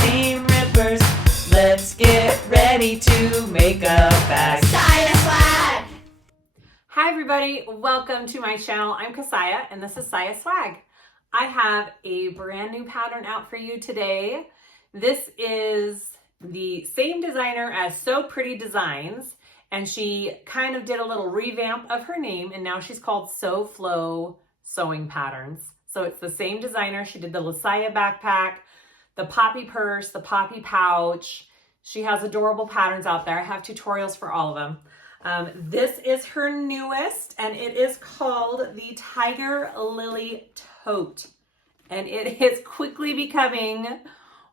seam rippers. Let's get ready to make a bag. SiahSwag! Hi everybody, welcome to my channel. I'm Kassiah and this is SiahSwag. I have a brand new pattern out for you today. This is the same designer as So Pretty Designs, and she kind of did a little revamp of her name, and now she's called SewFlo Sewing Patterns. So it's the same designer. She did the Kassiah backpack, the poppy purse, the poppy pouch. She has adorable patterns out there. I have tutorials for all of them. This is her newest, and it is called the Tiger Lily Tote. And it is quickly becoming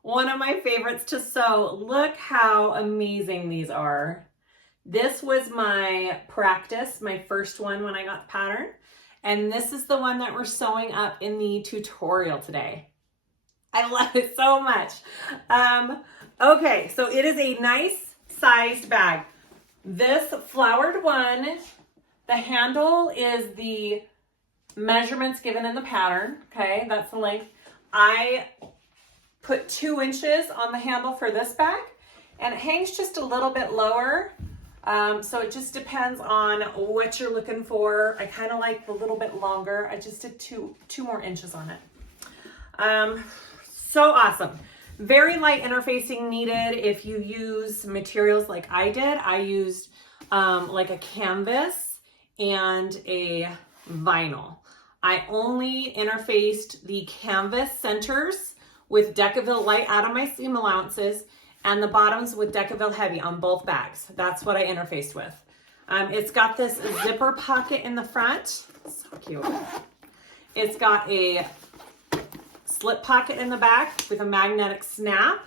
one of my favorites to sew. Look how amazing these are. This was my practice, my first one when I got the pattern. And this is the one that we're sewing up in the tutorial today. I love it so much. Okay, so it is a nice sized bag. This flowered one, the handle is the measurements given in the pattern. Okay, that's the length. I put 2 inches on the handle for this bag, and it hangs just a little bit lower. So it just depends on what you're looking for. I kind of like the little bit longer. I just did two more inches on it. So awesome. Very light interfacing needed if you use materials like I did. I used like a canvas and a vinyl. I only interfaced the canvas centers with Decaville light out of my seam allowances, and the bottoms with Decaville heavy on both bags. That's what I interfaced with. It's got this zipper pocket in the front. So cute. It's got a slip pocket in the back with a magnetic snap.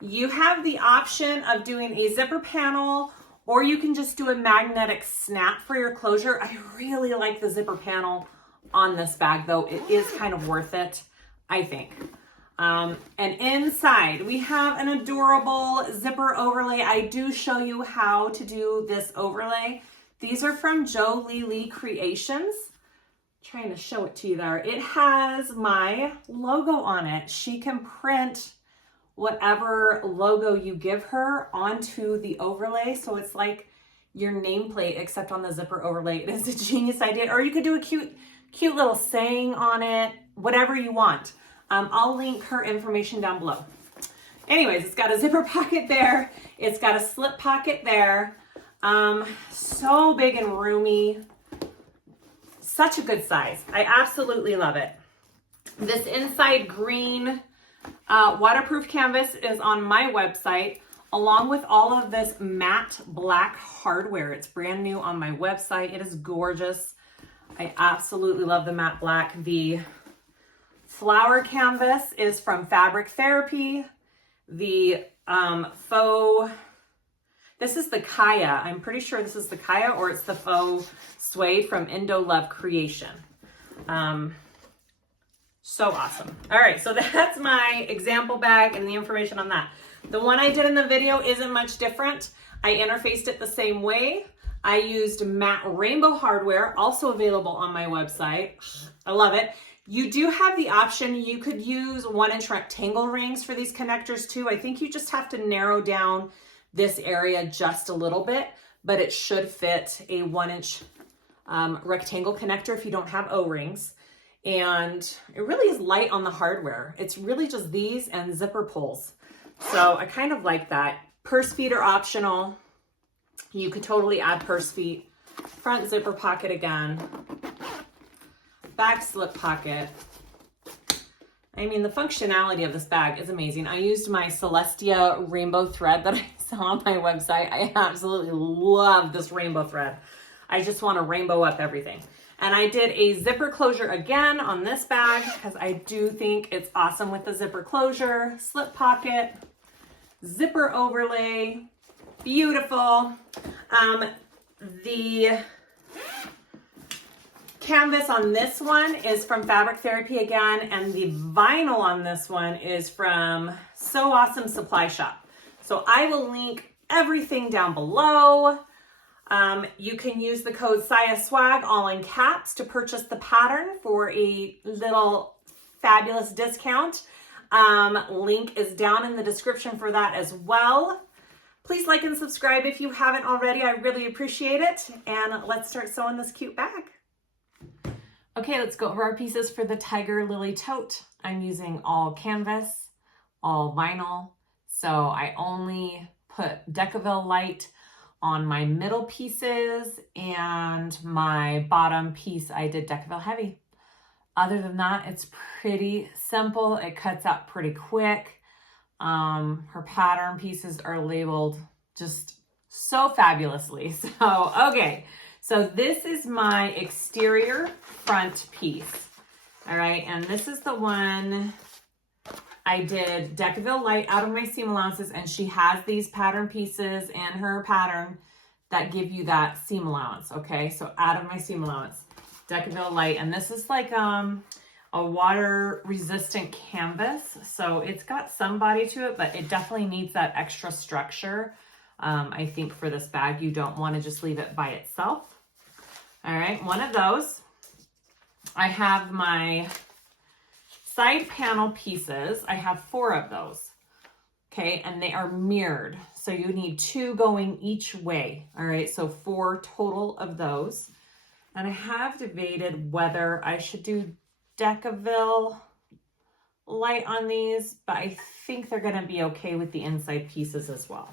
You have the option of doing a zipper panel, or you can just do a magnetic snap for your closure. I really like the zipper panel on this bag though. It is kind of worth it, I think. And inside we have an adorable zipper overlay. I do show you how to do this overlay. These are from Jolie Creations. Trying to show it to you there. It has my logo on it. She can print whatever logo you give her onto the overlay. So it's like your nameplate, except on the zipper overlay. It is a genius idea. Or you could do a cute little saying on it, whatever you want. I'll link her information down below. Anyways, it's got a zipper pocket there. It's got a slip pocket there. So big and roomy. Such a good size. I absolutely love it. This inside green waterproof canvas is on my website, along with all of this matte black hardware. It's brand new on my website. It is gorgeous. I absolutely love the matte black. The flower canvas is from Fabric Therapy. The this is the Kassiah. I'm pretty sure this is the Kassiah, or it's the Faux Suede from Indo Love Creation. So awesome. All right, so that's my example bag and the information on that. The one I did in the video isn't much different. I interfaced it the same way. I used matte rainbow hardware, also available on my website. I love it. You do have the option, you could use 1-inch rectangle rings for these connectors too. I think you just have to narrow down this area just a little bit, but it should fit a 1-inch rectangle connector if you don't have O-rings. And it really is light on the hardware. It's really just these and zipper pulls. So I kind of like that. Purse feet are optional. You could totally add purse feet. Front zipper pocket again. Back slip pocket. I mean, the functionality of this bag is amazing. I used my Celestia rainbow thread that I saw on my website. I absolutely love this rainbow thread. I just want to rainbow up everything. And I did a zipper closure again on this bag because I do think it's awesome with the zipper closure, slip pocket, zipper overlay, beautiful. The canvas on this one is from Fabric Therapy again, and the vinyl on this one is from So Awesome Supply Shop. So I will link everything down below. You can use the code SiahSwag, all in caps, to purchase the pattern for a little fabulous discount. Link is down in the description for that as well. Please like and subscribe if you haven't already. I really appreciate it. And let's start sewing this cute bag. Okay, let's go over our pieces for the Tiger Lily Tote. I'm using all canvas, all vinyl. So I only put Decaville Light on my middle pieces, and my bottom piece I did Decaville Heavy. Other than that, it's pretty simple. It cuts out pretty quick. Her pattern pieces are labeled just so fabulously. So, okay. So this is my exterior front piece. All right. And this is the one I did Decaville Light out of my seam allowances, and she has these pattern pieces in her pattern that give you that seam allowance. Okay. So out of my seam allowance, Decaville Light. And this is like, a water resistant canvas. So it's got some body to it, but it definitely needs that extra structure. I think for this bag, you don't want to just leave it by itself. All right, one of those. I have my side panel pieces. I have 4 of those. Okay, and they are mirrored. So you need 2 going each way. All right, so 4 total of those. And I have debated whether I should do Decaville Light on these, but I think they're going to be okay with the inside pieces as well.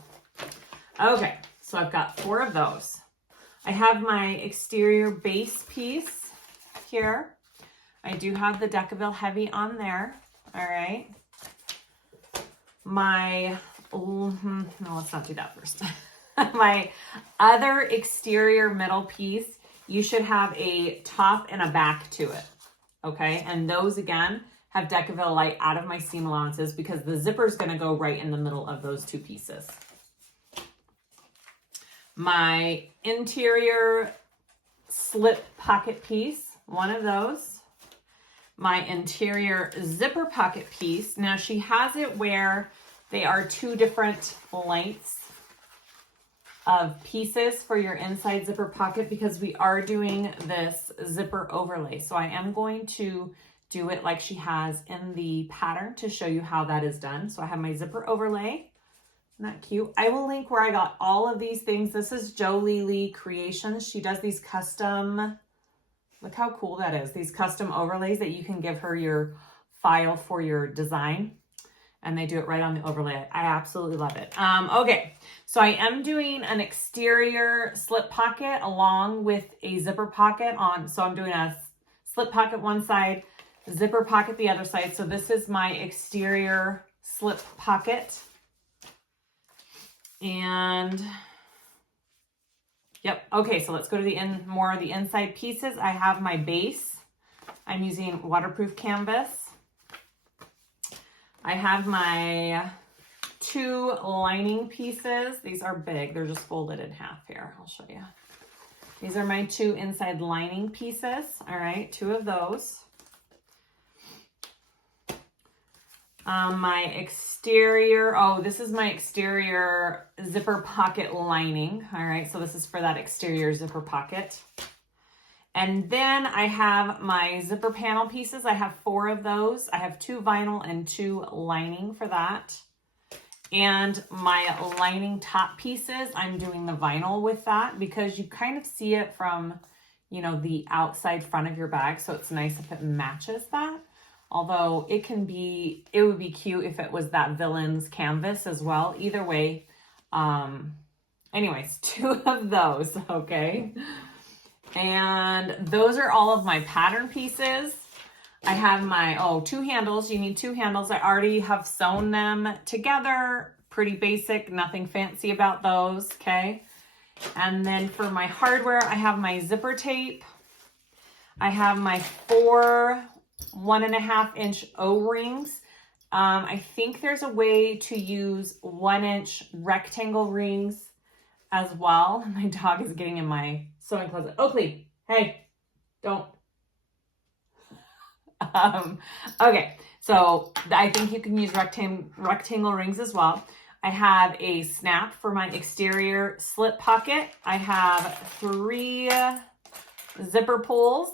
Okay, so I've got 4 of those. I have my exterior base piece here. I do have the Decaville Heavy on there. All right. My, no, let's not do that first. My other exterior middle piece, you should have a top and a back to it. Okay, and those again have Decaville Light out of my seam allowances because the zipper is going to go right in the middle of those 2 pieces. My interior slip pocket piece, one of those. My interior zipper pocket piece. Now she has it where they are 2 different lengths of pieces for your inside zipper pocket because we are doing this zipper overlay. So I am going to do it like she has in the pattern to show you how that is done. So I have my zipper overlay. Isn't that cute? I will link where I got all of these things. This is Jolie Lee Creations. She does these custom, look how cool that is. These custom overlays that you can give her your file for your design. And they do it right on the overlay. I absolutely love it. Okay, so I am doing an exterior slip pocket along with a zipper pocket on. So I'm doing a slip pocket one side, zipper pocket the other side. So this is my exterior slip pocket. And yep, okay, so let's go to the more of the inside pieces. I have my base. I'm using waterproof canvas. I have my 2 lining pieces. These are big. They're just folded in half here. I'll show you. These are my 2 inside lining pieces. All right, 2 of those. My exterior, this is my exterior zipper pocket lining. All right, so this is for that exterior zipper pocket. And then I have my zipper panel pieces. I have 4 of those. I have 2 vinyl and 2 lining for that. And my lining top pieces, I'm doing the vinyl with that because you kind of see it from, you know, the outside front of your bag. So it's nice if it matches that. Although it would be cute if it was that villain's canvas as well. Either way. Anyways, 2 of those, okay? And those are all of my pattern pieces. I have my, 2 handles. You need 2 handles. I already have sewn them together. Pretty basic, nothing fancy about those, okay? And then for my hardware, I have my zipper tape. I have my 4 1.5-inch O-rings. I think there's a way to use 1-inch rectangle rings as well. My dog is getting in my sewing closet. Oakley, hey, don't. Okay, so I think you can use rectangle rings as well. I have a snap for my exterior slip pocket. I have 3 zipper pulls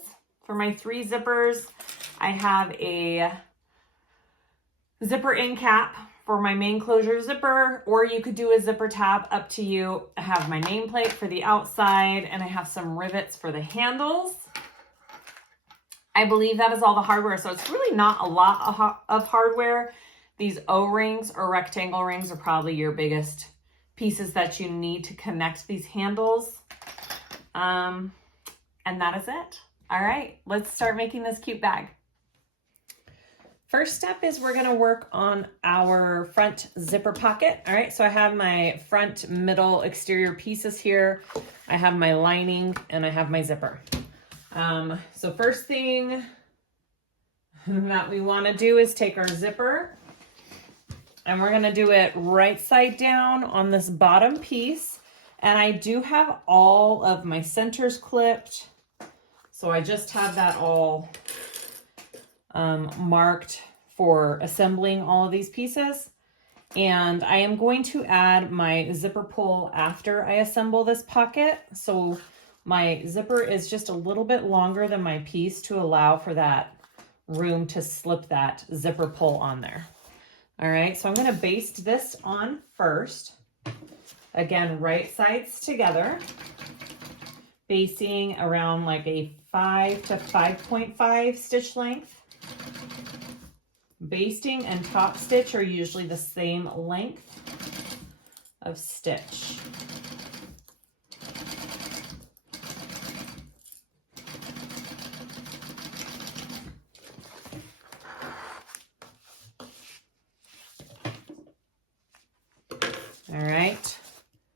for my 3 zippers. I have a zipper end cap for my main closure zipper, or you could do a zipper tab, up to you. I have my nameplate for the outside, and I have some rivets for the handles. I believe that is all the hardware, so it's really not a lot of hardware. These O-rings or rectangle rings are probably your biggest pieces that you need to connect these handles. And that is it. All right, let's start making this cute bag. First step is we're gonna work on our front zipper pocket. All right, so I have my front, middle, exterior pieces here. I have my lining and I have my zipper. So first thing that we wanna do is take our zipper and we're gonna do it right side down on this bottom piece. And I do have all of my centers clipped. So I just have that all marked for assembling all of these pieces. And I am going to add my zipper pull after I assemble this pocket. So my zipper is just a little bit longer than my piece to allow for that room to slip that zipper pull on there. All right, so I'm gonna baste this on first. Again, right sides together, basting around like a 5 to 5.5 stitch length. Basting and top stitch are usually the same length of stitch. All right,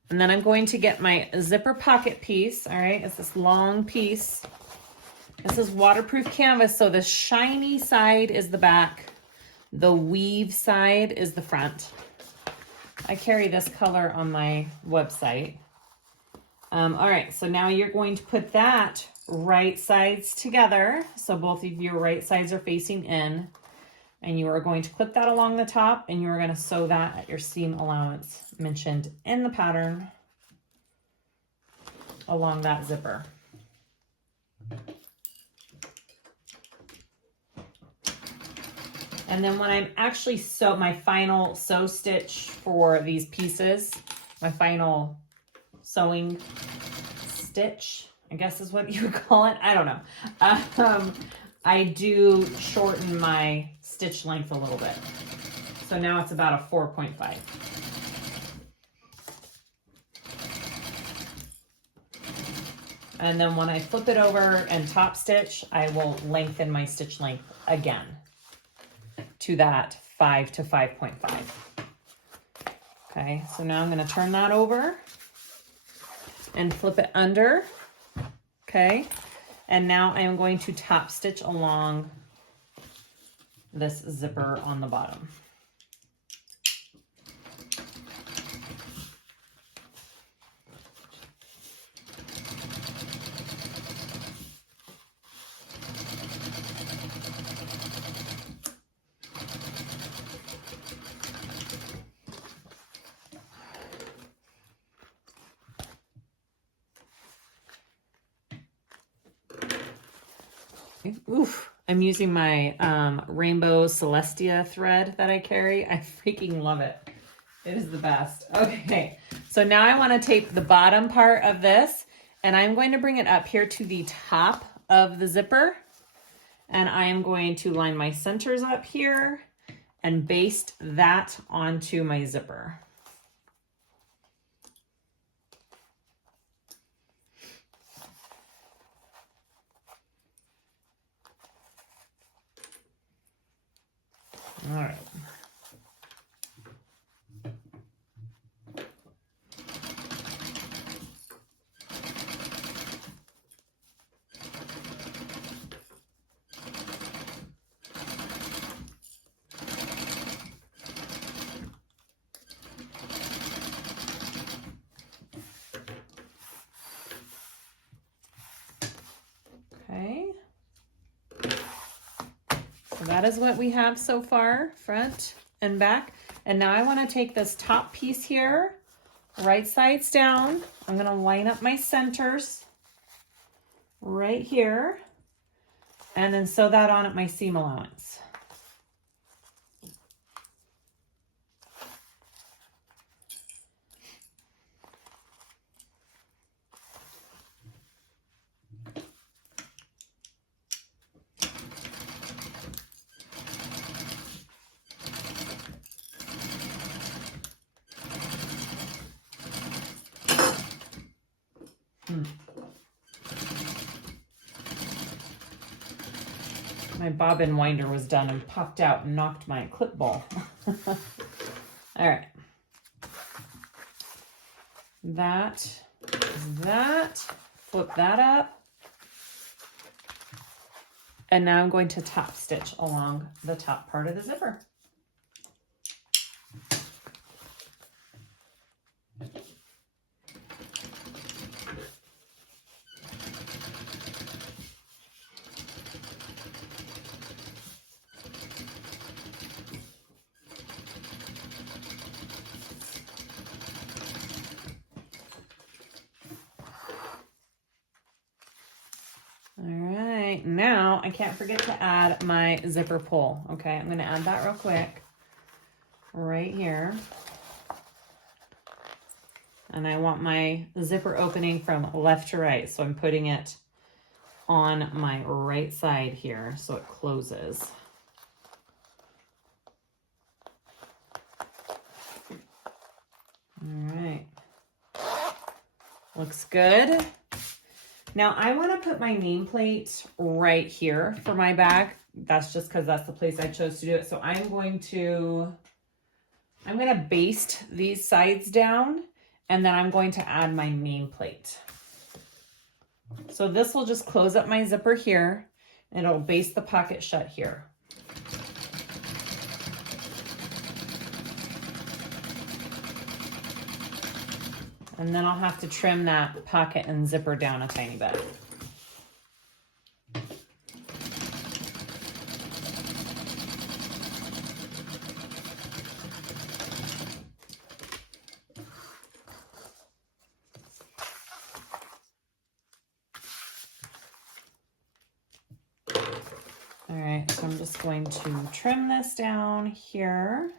and then I'm going to get my zipper pocket piece. All right, it's this long piece. This is waterproof canvas, so the shiny side is the back. The weave side is the front. I carry this color on my website. All right, so now you're going to put that right sides together. So both of your right sides are facing in. And you are going to clip that along the top, and you are going to sew that at your seam allowance mentioned in the pattern along that zipper. And then when I'm actually my final sew stitch for these pieces, my final sewing stitch, I guess is what you would call it. I don't know. I do shorten my stitch length a little bit. So now it's about a 4.5. And then when I flip it over and top stitch, I will lengthen my stitch length again to that 5 to 5.5. Okay, so now I'm going to turn that over and flip it under. Okay, and now I am going to top stitch along this zipper on the bottom. Oof, I'm using my rainbow Celestia thread that I carry. I freaking love it. It is the best. Okay, so now I want to take the bottom part of this and I'm going to bring it up here to the top of the zipper. And I am going to line my centers up here and baste that onto my zipper. All right. Okay. So that is what we have so far, front and back. And now I want to take this top piece here, right sides down. I'm going to line up my centers right here and then sew that on at my seam allowance. My bobbin winder was done and popped out and knocked my clip ball. All right. That, flip that up. And now I'm going to top stitch along the top part of the zipper. Now I can't forget to add my zipper pull. Okay, I'm going to add that real quick right here. And I want my zipper opening from left to right. So I'm putting it on my right side here so it closes. All right. Looks good. Now I want to put my nameplate right here for my bag. That's just because that's the place I chose to do it. So I'm going to baste these sides down, and then I'm going to add my nameplate. So this will just close up my zipper here, and it'll baste the pocket shut here. And then I'll have to trim that pocket and zipper down a tiny bit. All right, so I'm just going to trim this down here.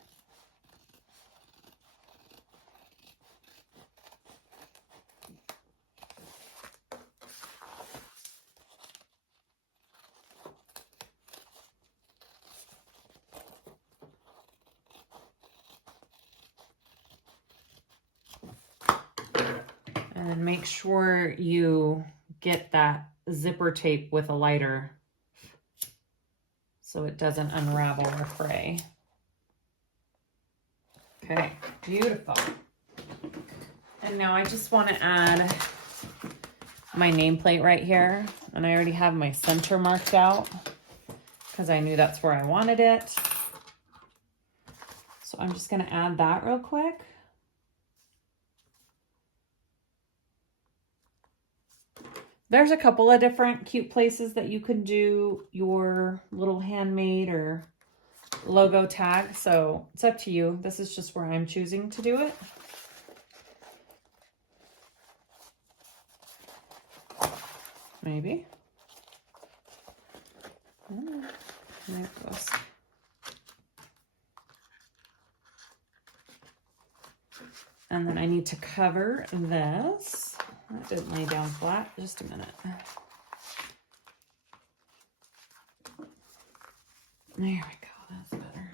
And make sure you get that zipper tape with a lighter so it doesn't unravel or fray. Okay, beautiful. And now I just want to add my nameplate right here. And I already have my center marked out because I knew that's where I wanted it. So I'm just going to add that real quick. There's a couple of different cute places that you can do your little handmade or logo tag. So it's up to you. This is just where I'm choosing to do it. Maybe. Oh, there it goes. And then I need to cover this. That didn't lay down flat. Just a minute. There we go. That's better.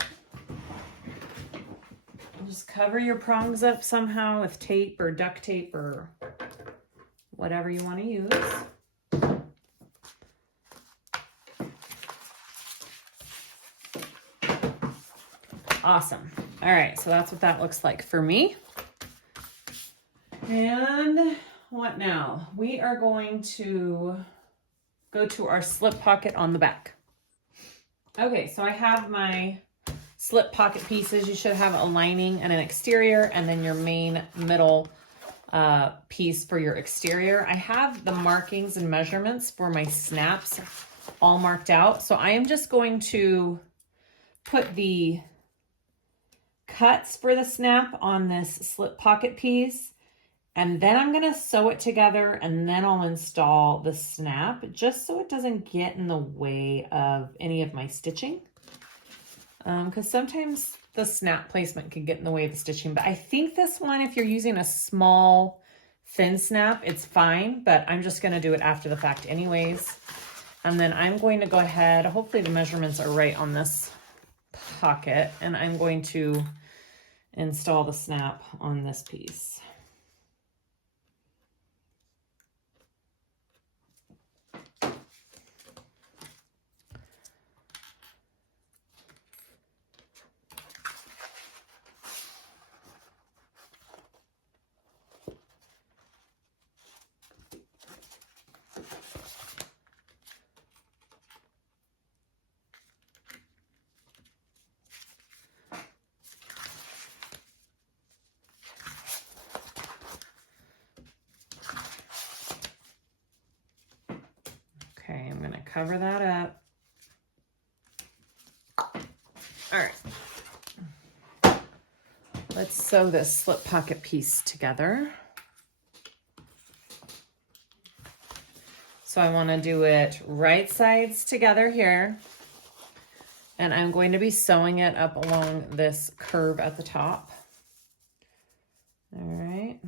Just cover your prongs up somehow with tape or duct tape or whatever you want to use. Awesome. All right, so that's what that looks like for me. And what now? We are going to go to our slip pocket on the back. Okay, so I have my slip pocket pieces. You should have a lining and an exterior, and then your main middle piece for your exterior. I have the markings and measurements for my snaps all marked out. So I am just going to put the cuts for the snap on this slip pocket piece, and then I'm going to sew it together, and then I'll install the snap just so it doesn't get in the way of any of my stitching. Because sometimes the snap placement can get in the way of the stitching, but I think this one, if you're using a small thin snap, it's fine, but I'm just going to do it after the fact anyways. And then I'm going to go ahead, hopefully the measurements are right on this pocket, and I'm going to install the snap on this piece. cover that up. All right. Let's sew this slip pocket piece together. So I want to do it right sides together here. And I'm going to be sewing it up along this curve at the top. All right.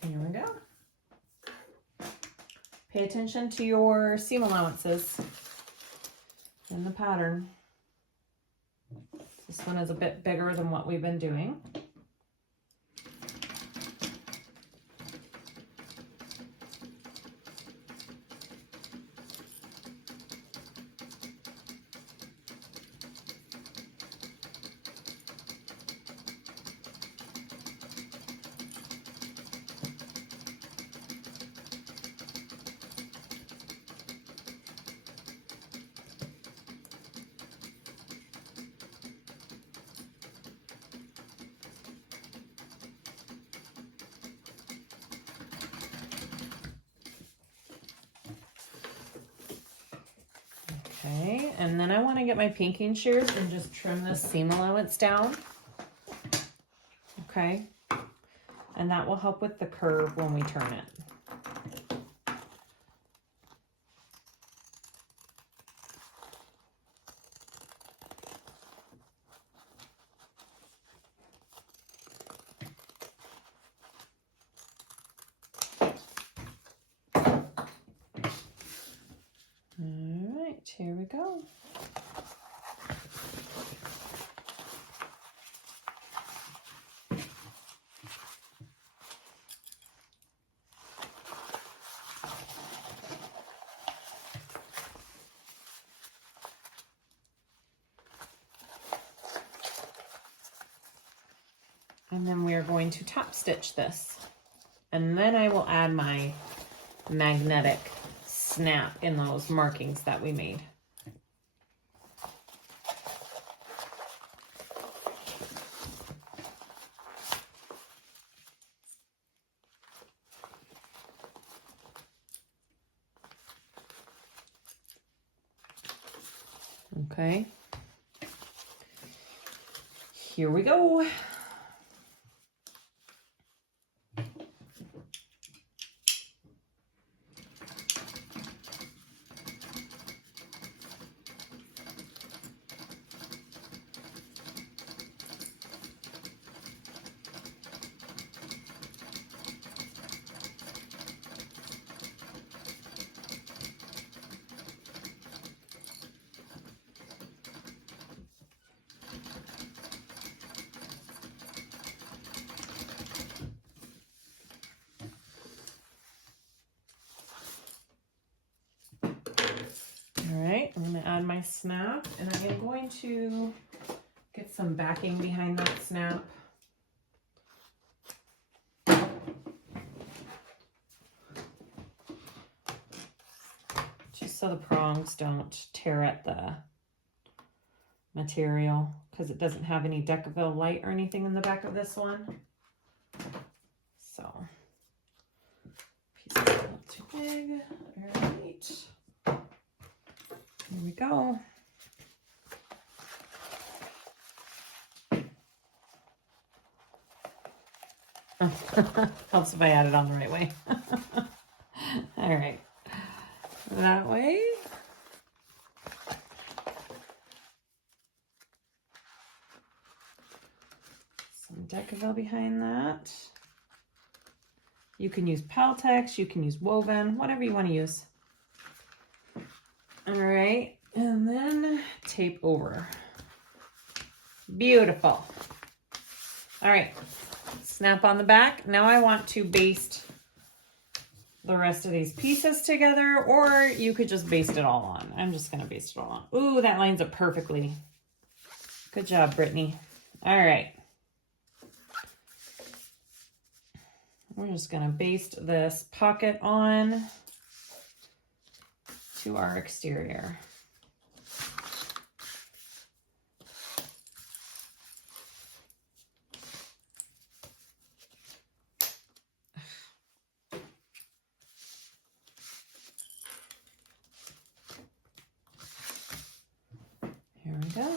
Here we go. Pay attention to your seam allowances in the pattern. This one is a bit bigger than what we've been doing. Okay, and then I want to get my pinking shears and just trim this seam allowance down. Okay, and that will help with the curve when we turn it. Here we go. And then we are going to top stitch this. And then I will add my magnetic snap in those markings that we made. Okay, here we go. All right, I'm going to add my snap, and I am going to get some backing behind that snap. Just so the prongs don't tear at the material, because it doesn't have any Decaville light or anything in the back of this one. So, piece is a little too big. All right. Here we go. Helps if I add it on the right way. All right. That way. Some Decaville behind that. You can use Peltex, you can use woven, whatever you want to use. All right, and then tape over. Beautiful. All right, snap on the back. Now I want to baste the rest of these pieces together, or you could just baste it all on. I'm just gonna baste it all on. Ooh, that lines up perfectly. Good job, Brittany. All right. we're just gonna baste this pocket on to our exterior. Here we go.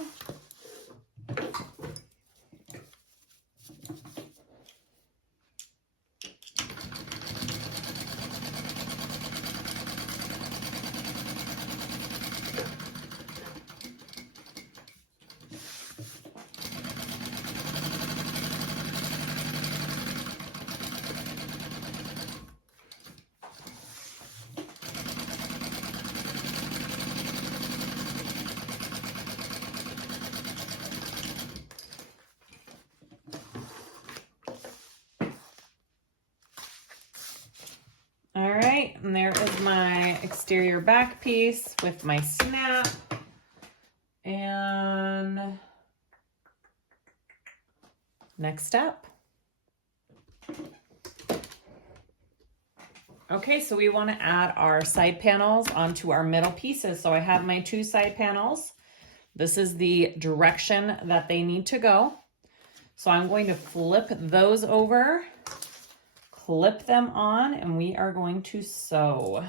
All right, and there is my exterior back piece with my snap. And next step. Okay, so we want to add our side panels onto our middle pieces. So I have my 2 side panels. This is the direction that they need to go. So I'm going to flip those over, clip them on, and we are going to sew.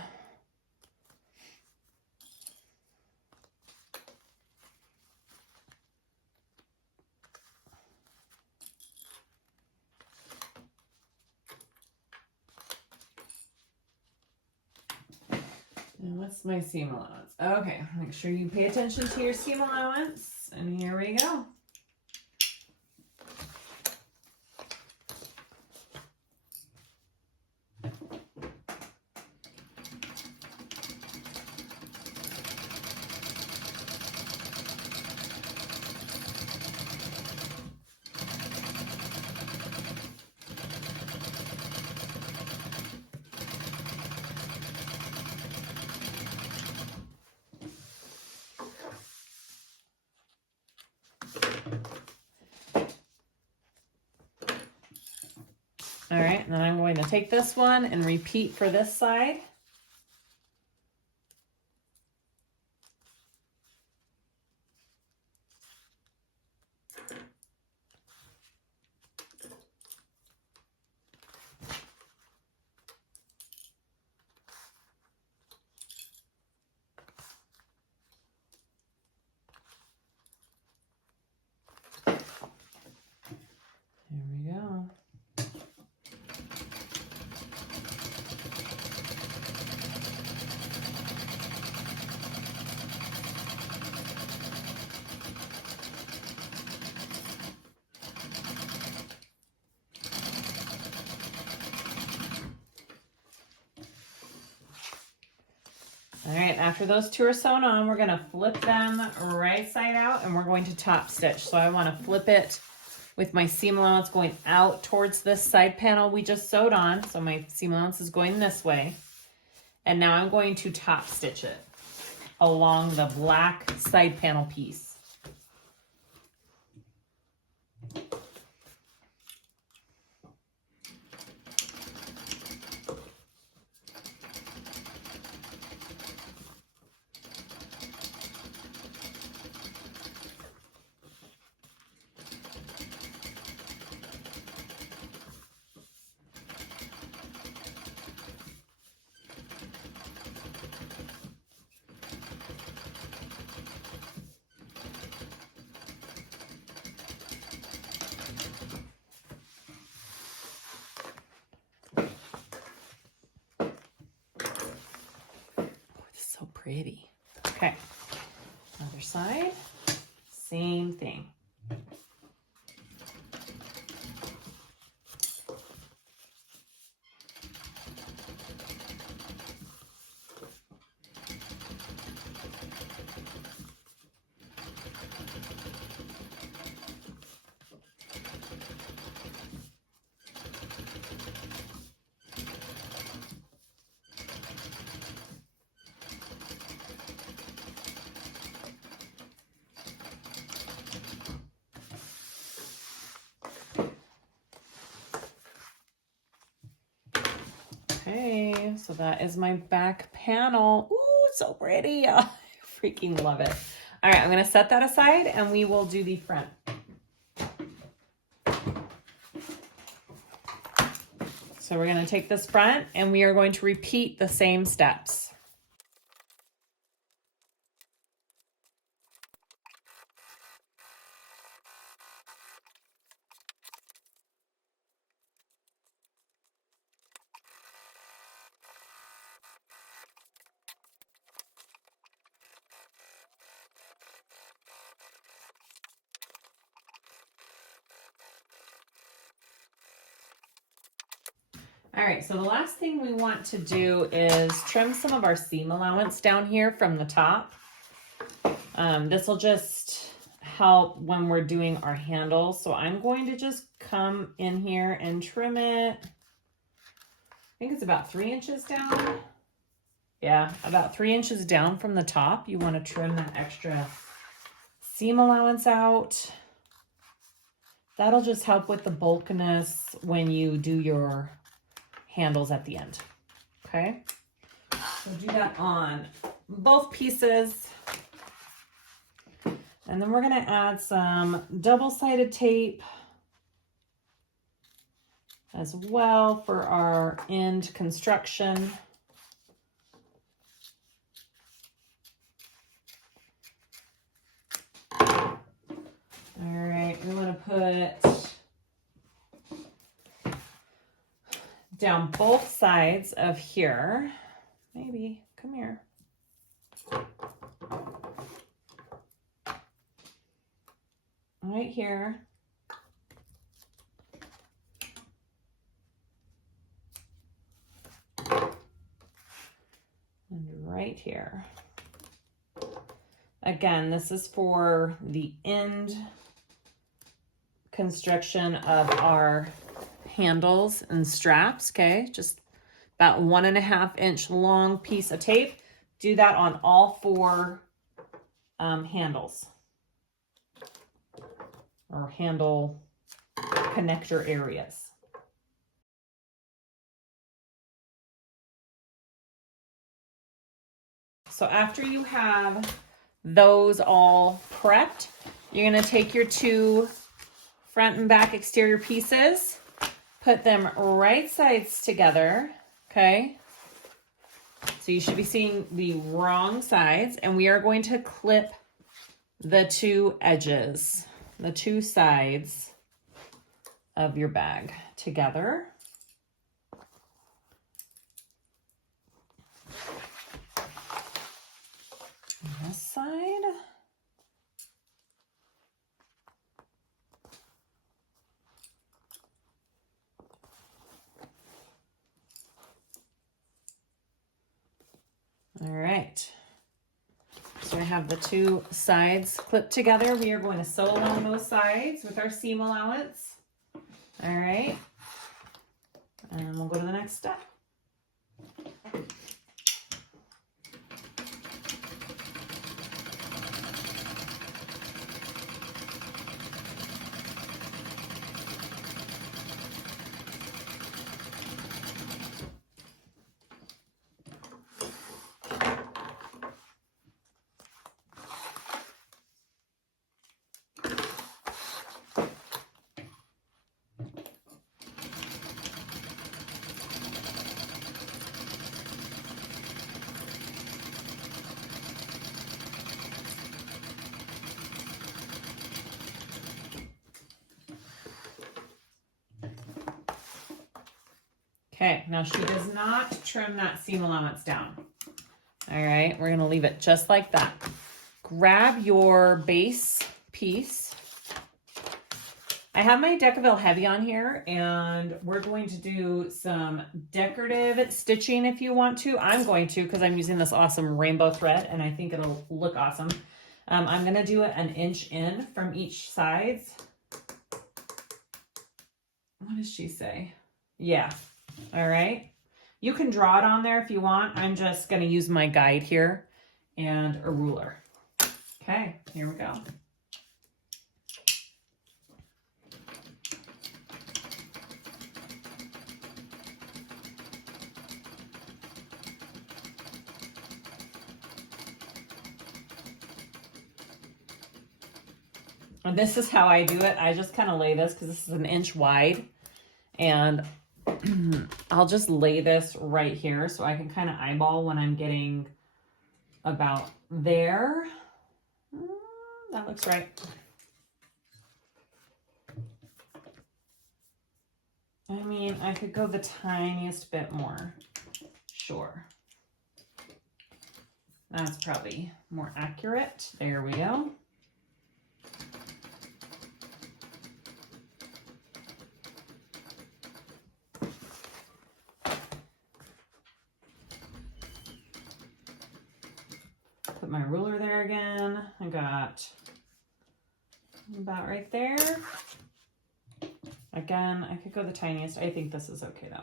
And what's my seam allowance? Okay, make sure you pay attention to your seam allowance. And here we go. All right, and then I'm going to take this one and repeat for this side. There we go. All right, after those 2 are sewn on, we're gonna flip them right side out and we're going to top stitch. So I wanna flip it with my seam allowance going out towards this side panel we just sewed on. So my seam allowance is going this way. And now I'm going to top stitch it along the black side panel piece. Pretty. Okay, other side, same thing. Okay, so that is my back panel. Ooh, it's so pretty. I freaking love it. All right, I'm gonna set that aside and we will do the front. So we're gonna take this front and we are going to repeat the same steps. All right, so the last thing we want to do is trim some of our seam allowance down here from the top. This will just help when we're doing our handle. So I'm going to just come in here and trim it. I think it's about 3 inches down. Yeah, about 3 inches down from the top. You want to trim that extra seam allowance out. That'll just help with the bulkiness when you do your handles at the end. Okay, so do that on both pieces. And then we're going to add some double-sided tape as well for our end construction. All right, we want to put down both sides of here. Maybe, come here. Right here. And right here. Again, this is for the end construction of our handles and straps, okay? Just about 1.5 inch long piece of tape. Do that on all 4 handles or handle connector areas. So after you have those all prepped, you're going to take your 2 front and back exterior pieces, put them right sides together, okay? So you should be seeing the wrong sides, and we are going to clip the 2 edges, the 2 sides of your bag together. This side. All right. So I have the 2 sides clipped together. We are going to sew along those sides with our seam allowance. All right. And we'll go to the next step. Okay, now she does not trim that seam allowance down. All right, we're gonna leave it just like that. Grab your base piece. I have my Decaville Heavy on here, and we're going to do some decorative stitching if you want to. I'm going to, because I'm using this awesome rainbow thread, and I think it'll look awesome. I'm gonna do it 1 inch in from each side. What does she say? Yeah. All right. You can draw it on there if you want. I'm just going to use my guide here and a ruler. Okay, here we go. And this is how I do it. I just kind of lay this because this is an inch wide, and I'll just lay this right here so I can kind of eyeball when I'm getting about there. That looks right. I mean, I could go the tiniest bit more. Sure. That's probably more accurate. There we go. Put my ruler there again. I got about right there. Again, I could go the tiniest. I think this is okay though.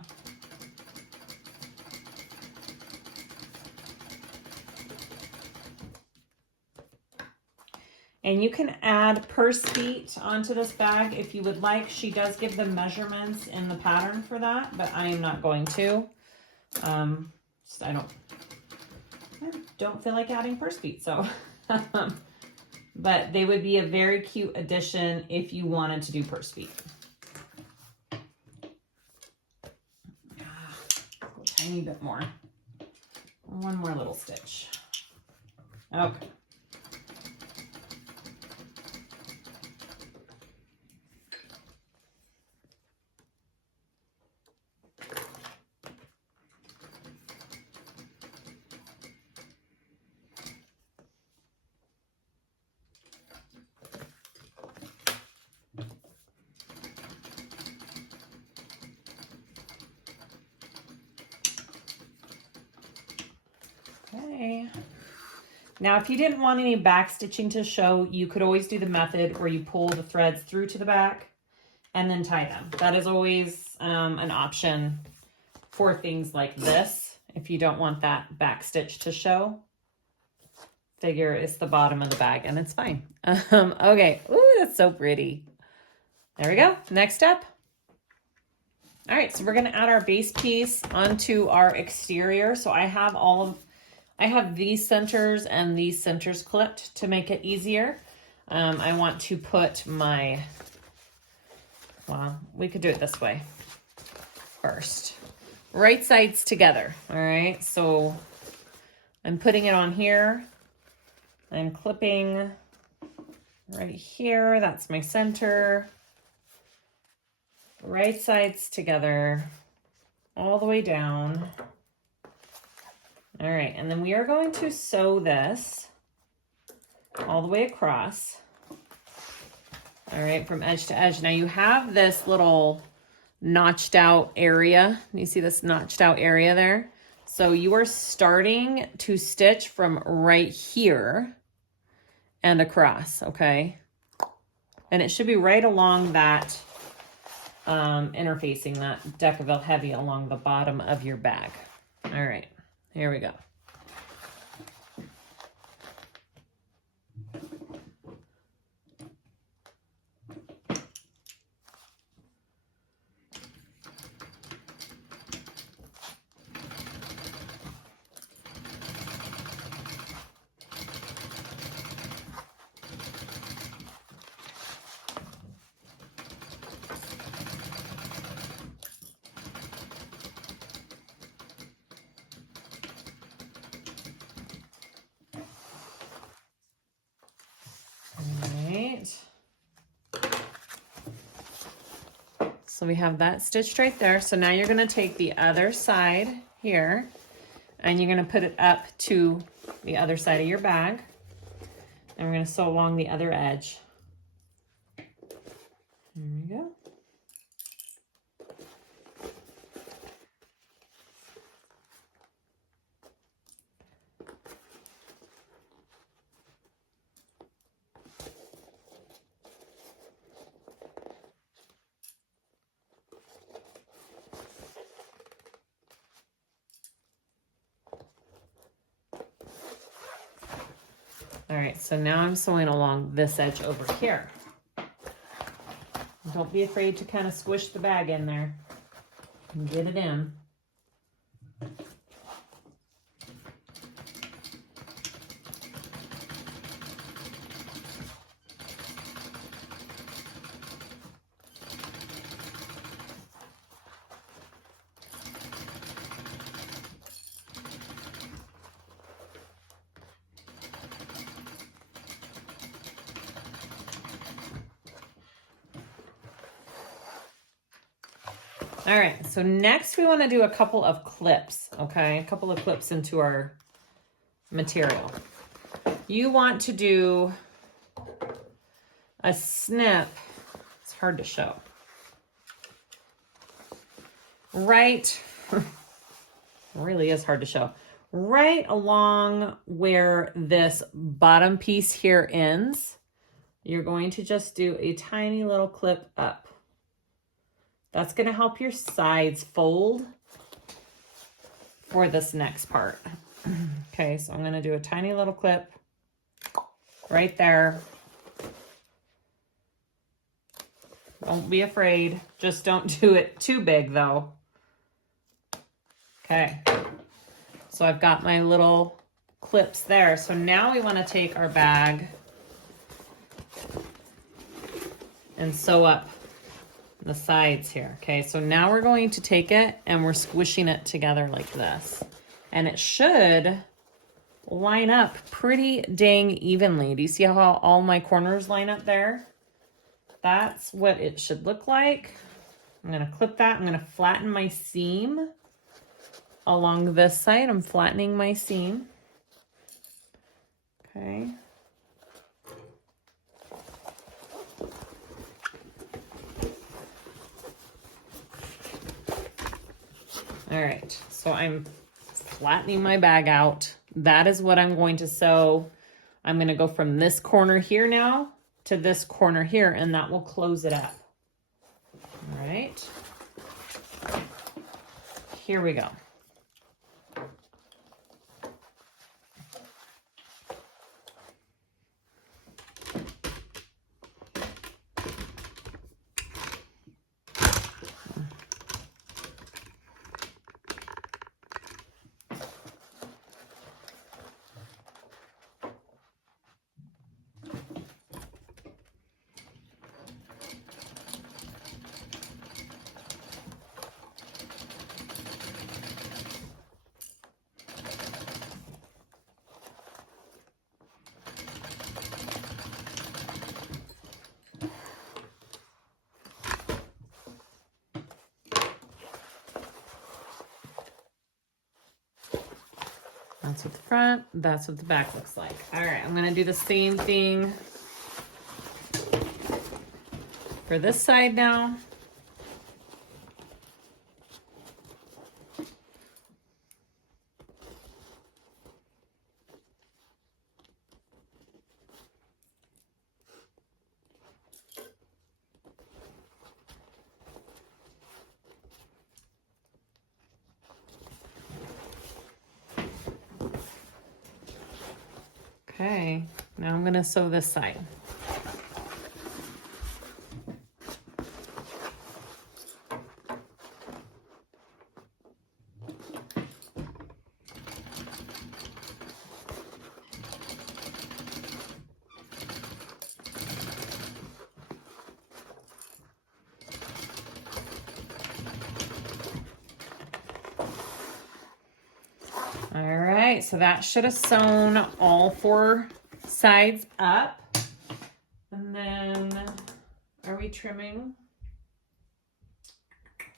And you can add purse feet onto this bag if you would like. She does give the measurements in the pattern for that, but I am not going to. I don't feel like adding purse feet, so. But they would be a very cute addition if you wanted to do purse feet. A tiny bit more. One more little stitch. Okay. Okay. Now, if you didn't want any back stitching to show, you could always do the method where you pull the threads through to the back and then tie them. That is always an option for things like this. If you don't want that back stitch to show, figure it's the bottom of the bag and it's fine. Okay. Ooh, that's so pretty. There we go. Next step. All right, so we're going to add our base piece onto our exterior. So I have these centers and these centers clipped to make it easier. I want to put my, well, we could do it this way first. Right sides together, all right? So I'm putting it on here. I'm clipping right here. That's my center. Right sides together all the way down. All right, and then we are going to sew this all the way across. All right, from edge to edge. Now you have this little notched out area. You see this notched out area there? So you are starting to stitch from right here and across, okay? And it should be right along that interfacing that Decaville heavy along the bottom of your bag. All right. Here we go. So we have that stitched right there. So now you're going to take the other side here and you're going to put it up to the other side of your bag. And we're going to sew along the other edge. There we go. All right, so now I'm sewing along this edge over here. Don't be afraid to kind of squish the bag in there and get it in. All right, so next we want to do a couple of clips, okay? A couple of clips into our material. You want to do a snip. It's hard to show. Right, it really is hard to show. Right along where this bottom piece here ends, you're going to just do a tiny little clip up. That's going to help your sides fold for this next part. Okay, so I'm going to do a tiny little clip right there. Don't be afraid. Just don't do it too big though. Okay, so I've got my little clips there. So now we want to take our bag and sew up the sides here. Okay, so now we're going to take it and we're squishing it together like this. And it should line up pretty dang evenly. Do you see how all my corners line up there? That's what it should look like. I'm gonna clip that. I'm gonna flatten my seam along this side. I'm flattening my seam. Okay. All right, so I'm flattening my bag out. That is what I'm going to sew. I'm going to go from this corner here now to this corner here, and that will close it up. All right, here we go. That's what the front, that's what the back looks like. All right, I'm gonna do the same thing for this side now. Okay, now I'm gonna sew this side. All right, so that should have sewn all four sides up. And then, are we trimming?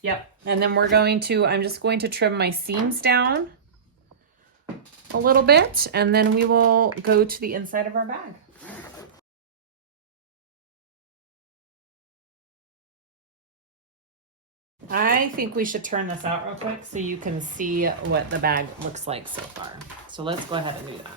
Yep, and then I'm just going to trim my seams down a little bit, and then we will go to the inside of our bag. I think we should turn this out real quick so you can see what the bag looks like so far. So let's go ahead and do that.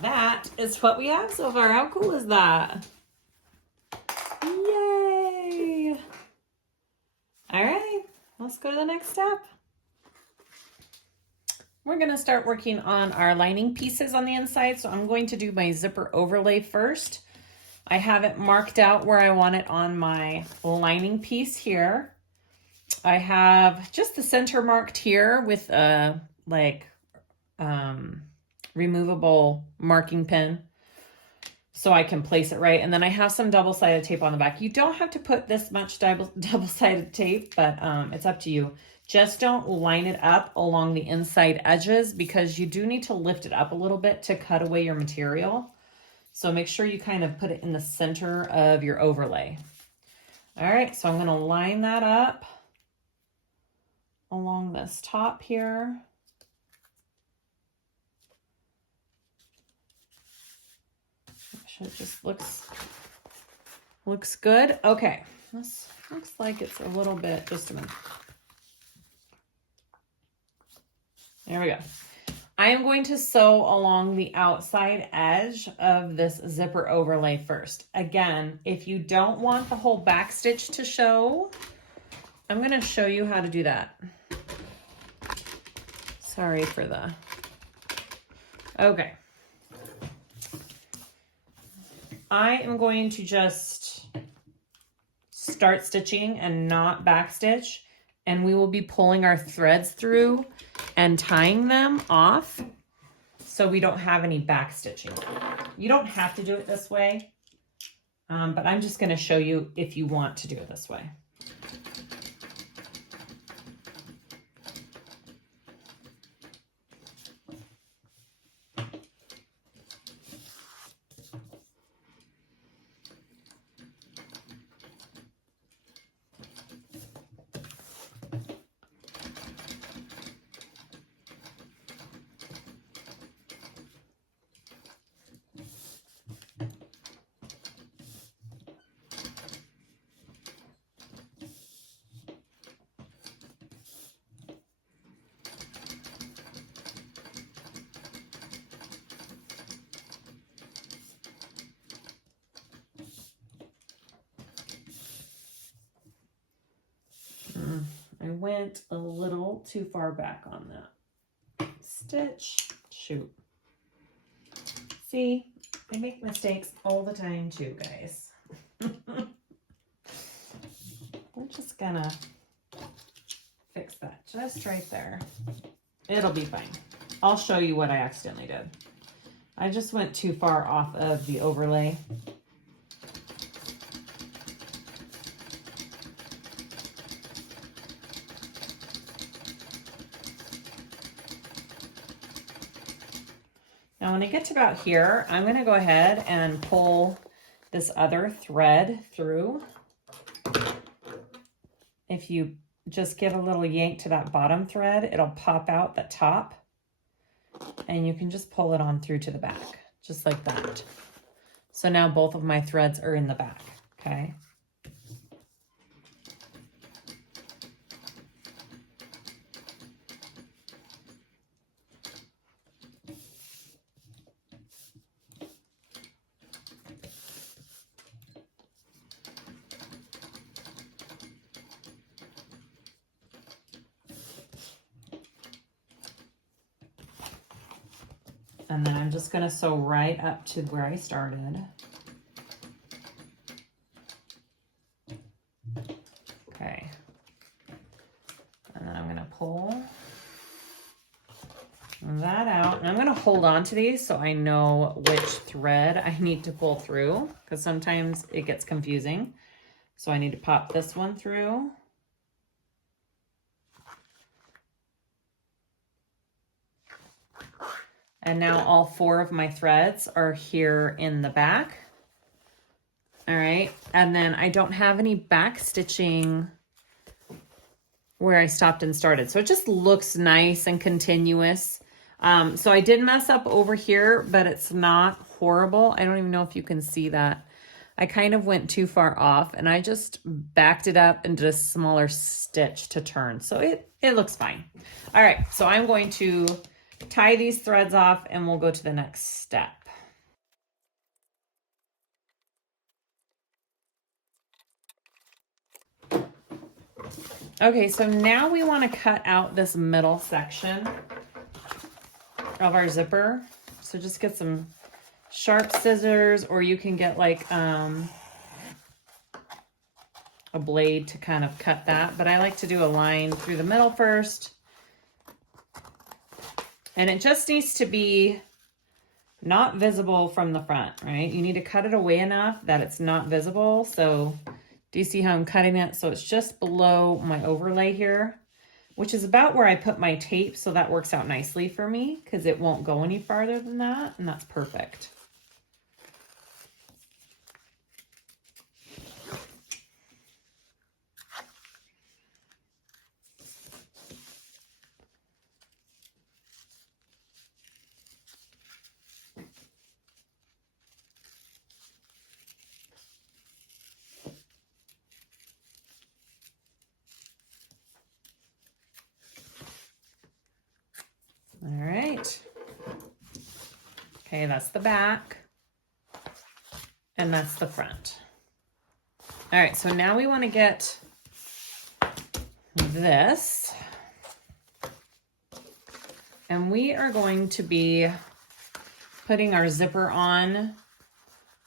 That is what we have so far. How cool is that? Yay! All right, let's go to the next step. We're gonna start working on our lining pieces on the inside. So I'm going to do my zipper overlay first. I have it marked out where I want it on my lining piece here. I have just the center marked here with a removable marking pin so I can place it right. And then I have some double-sided tape on the back. You don't have to put this much double-sided tape, but it's up to you. Just don't line it up along the inside edges because you do need to lift it up a little bit to cut away your material. So make sure you kind of put it in the center of your overlay. All right, so I'm gonna line that up along this top here. It just looks good. Okay, this looks like it's a little bit, just a minute. There we go. I am going to sew along the outside edge of this zipper overlay first. Again, if you don't want the whole back stitch to show, I'm going to show you how to do that. Sorry for the... Okay. I am going to just start stitching and not back stitch, and we will be pulling our threads through and tying them off so we don't have any back stitching. You don't have to do it this way, but I'm just going to show you if you want to do it this way. I went a little too far back on that stitch. Shoot. See, I make mistakes all the time too, guys. We're just gonna fix that just right there. It'll be fine. I'll show you what I accidentally did. I just went too far off of the overlay. Now when I get to about here, I'm going to go ahead and pull this other thread through. If you just give a little yank to that bottom thread, it'll pop out the top, and you can just pull it on through to the back, just like that. So now both of my threads are in the back, okay? And then I'm just going to sew right up to where I started. Okay. And then I'm going to pull that out. And I'm going to hold on to these so I know which thread I need to pull through, because sometimes it gets confusing. So I need to pop this one through. And now all 4 of my threads are here in the back. All right, and then I don't have any back stitching where I stopped and started. So it just looks nice and continuous. So I did mess up over here, but it's not horrible. I don't even know if you can see that. I kind of went too far off, and I just backed it up and did a smaller stitch to turn. So it looks fine. All right, so I'm going to tie these threads off and we'll go to the next step. Okay, so now we want to cut out this middle section of our zipper. So just get some sharp scissors, or you can get like a blade to kind of cut that. But I like to do a line through the middle first. And it just needs to be not visible from the front, right? You need to cut it away enough that it's not visible. So do you see how I'm cutting it? So it's just below my overlay here, which is about where I put my tape. So that works out nicely for me because it won't go any farther than that. And that's perfect. All right. Okay, that's the back. And that's the front. All right, so now we want to get this. And we are going to be putting our zipper on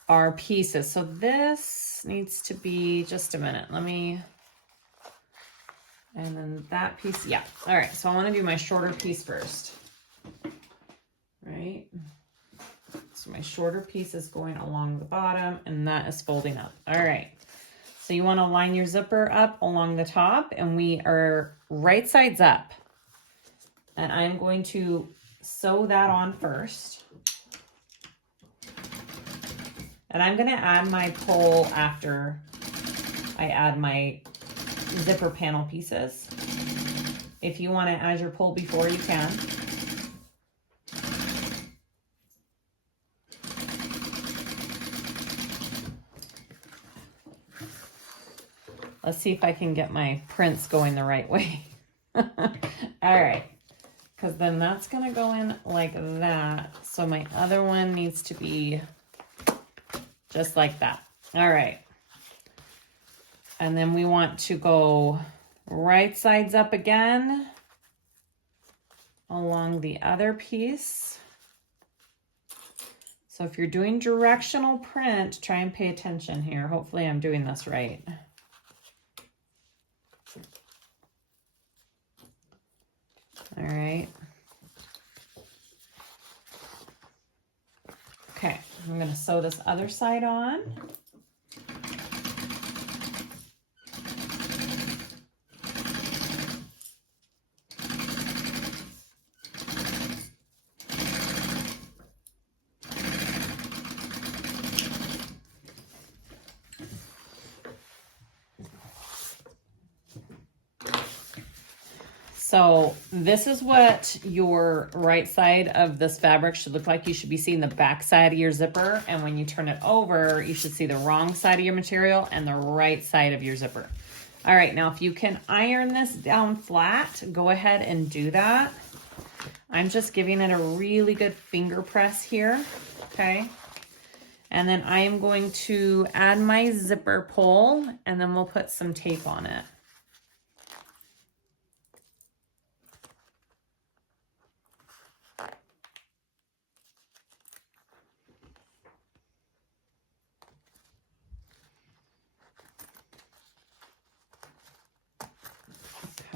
our pieces. So this needs to be, just a minute, let me, and then that piece, yeah. All right, so I want to do my shorter piece first. Right? So my shorter piece is going along the bottom and that is folding up. All right. So you want to line your zipper up along the top and we are right sides up. And I'm going to sew that on first. And I'm going to add my pole after I add my zipper panel pieces. If you want to add your pole before, you can. Let's see if I can get my prints going the right way. All right, because then that's gonna go in like that. So my other one needs to be just like that. All right. And then we want to go right sides up again along the other piece. So if you're doing directional print, try and pay attention here. Hopefully I'm doing this right. All right. Okay, I'm going to sew this other side on. So this is what your right side of this fabric should look like. You should be seeing the back side of your zipper. And when you turn it over, you should see the wrong side of your material and the right side of your zipper. All right, now if you can iron this down flat, go ahead and do that. I'm just giving it a really good finger press here, okay? And then I am going to add my zipper pole and then we'll put some tape on it.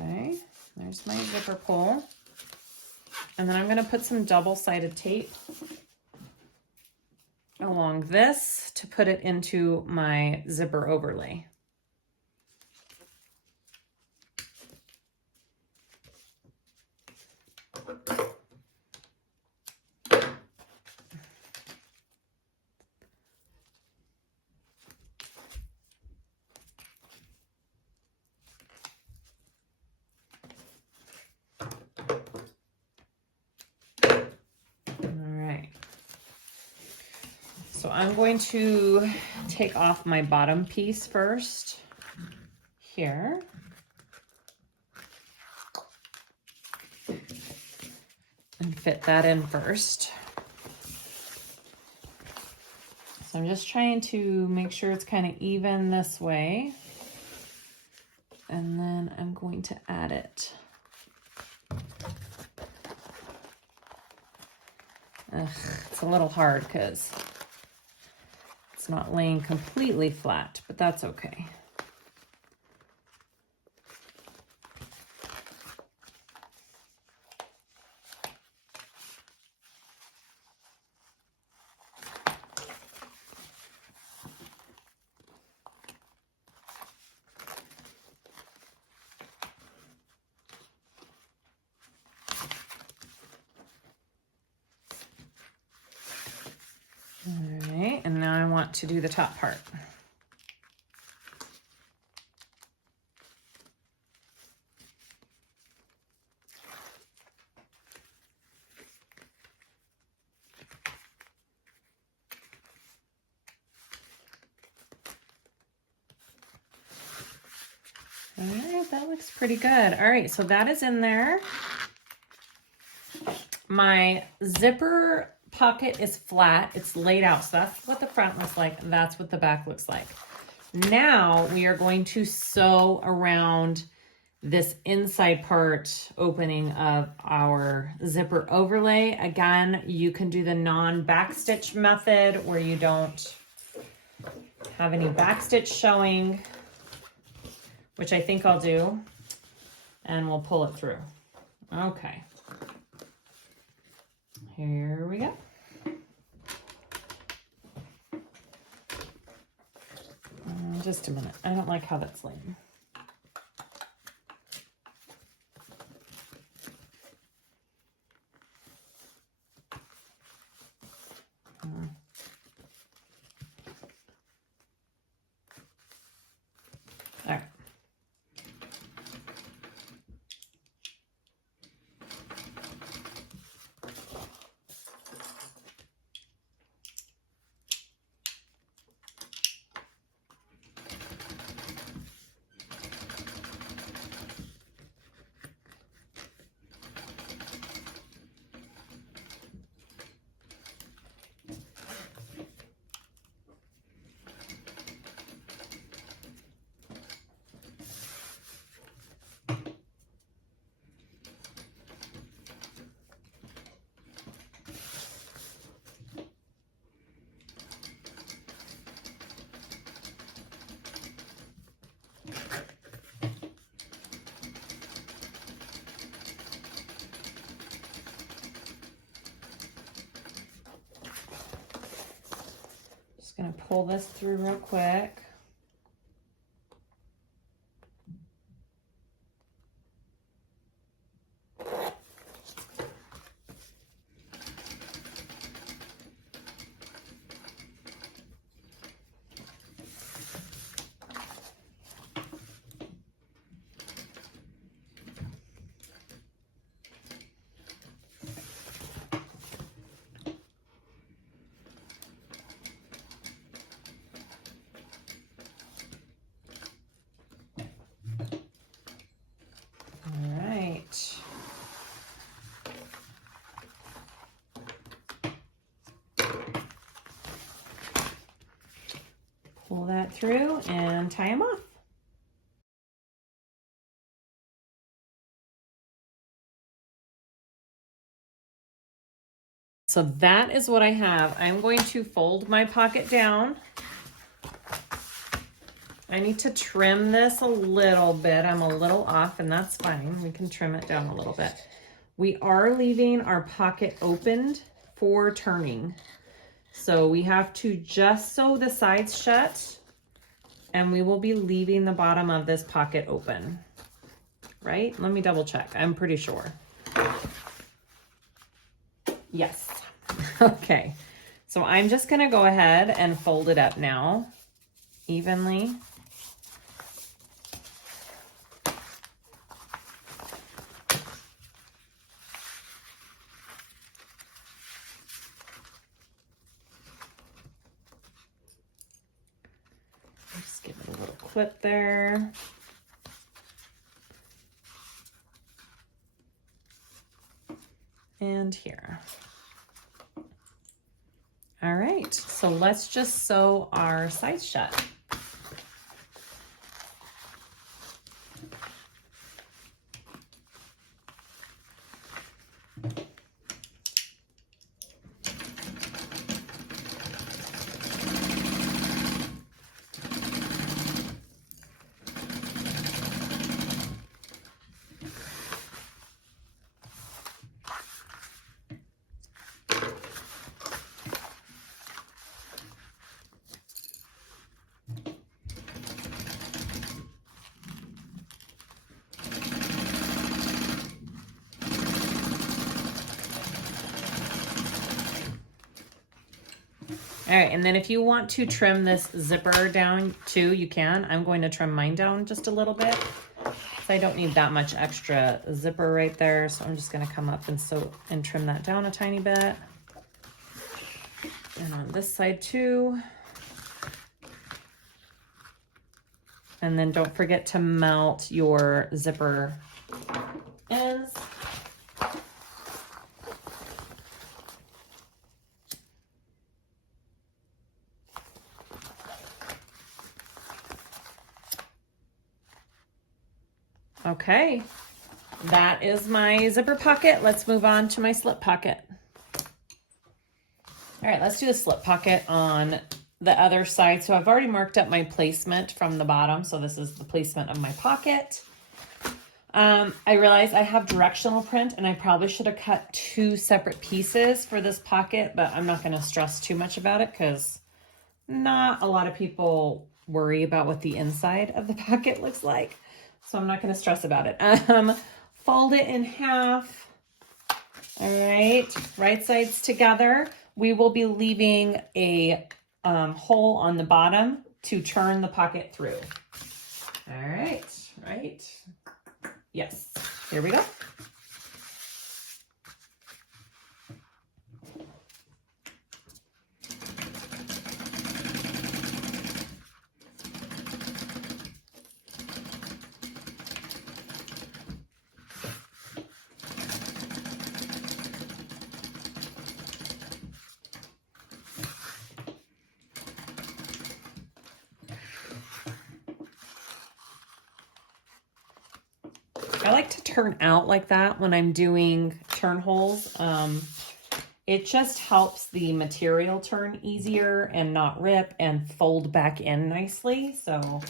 Okay, there's my zipper pull. And then I'm going to put some double-sided tape along this to put it into my zipper overlay. So I'm going to take off my bottom piece first here. And fit that in first. So I'm just trying to make sure it's kind of even this way. And then I'm going to add it. It's a little hard because it's not laying completely flat, but that's okay. All right, and now I want to do the top part. All right, that looks pretty good. All right, so that is in there. My zipper pocket is flat. It's laid out. So that's what the front looks like. That's what the back looks like. Now we are going to sew around this inside part opening of our zipper overlay. Again, you can do the non-backstitch method where you don't have any backstitch showing, which I think I'll do, and we'll pull it through. Okay. Here we go. Just a minute. I don't like how that's laying. All right. Gonna pull this through real quick. Pull that through and tie them off. So that is what I have. I'm going to fold my pocket down. I need to trim this a little bit. I'm a little off, and that's fine. We can trim it down a little bit. We are leaving our pocket opened for turning. So we have to just sew the sides shut, and we will be leaving the bottom of this pocket open, right? Let me double check. I'm pretty sure. Yes. Okay. So I'm just going to go ahead and fold it up now evenly. Just give it a little clip there. And here. All right, so let's just sew our sides shut. All right, and then if you want to trim this zipper down too, you can. I'm going to trim mine down just a little bit. So I don't need that much extra zipper right there. So I'm just gonna come up and trim that down a tiny bit. And on this side too. And then don't forget to mount your zipper ends. Okay, that is my zipper pocket. Let's move on to my slip pocket. All right, let's do the slip pocket on the other side. So I've already marked up my placement from the bottom. So this is the placement of my pocket. I realized I have directional print and I probably should have cut 2 separate pieces for this pocket, but I'm not gonna stress too much about it because not a lot of people worry about what the inside of the pocket looks like. So I'm not gonna stress about it. Fold it in half. All right sides together. We will be leaving a hole on the bottom to turn the pocket through. All right. Yes, here we go. I like to turn out like that when I'm doing turn holes. It just helps the material turn easier and not rip and fold back in nicely. So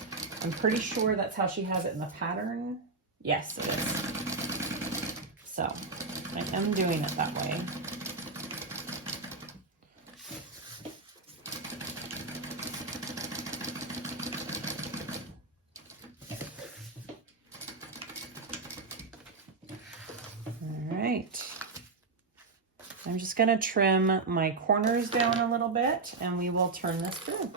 I'm pretty sure that's how she has it in the pattern. Yes, it is. So I am doing it that way. I'm just going to trim my corners down a little bit and we will turn this through.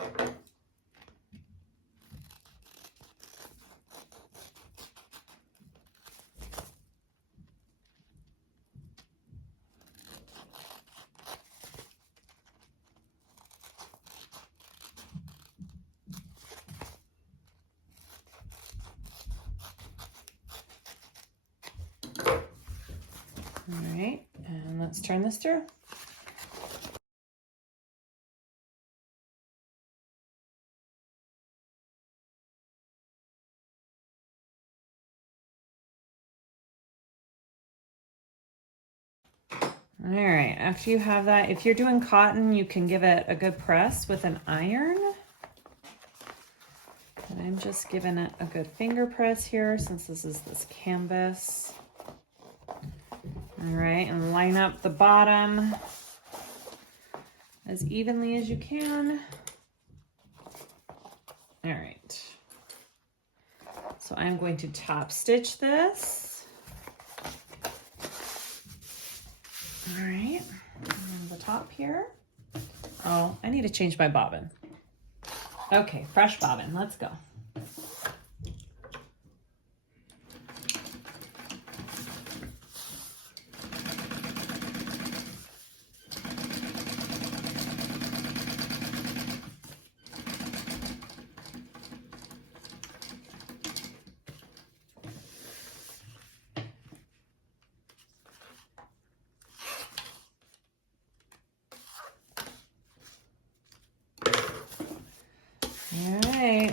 All right, and let's turn this through. All right, after you have that, if you're doing cotton, you can give it a good press with an iron. And I'm just giving it a good finger press here since this is this canvas. All right, and line up the bottom as evenly as you can. All right. So I'm going to top stitch this. All right, and the top here. Oh, I need to change my bobbin. Okay, fresh bobbin, let's go.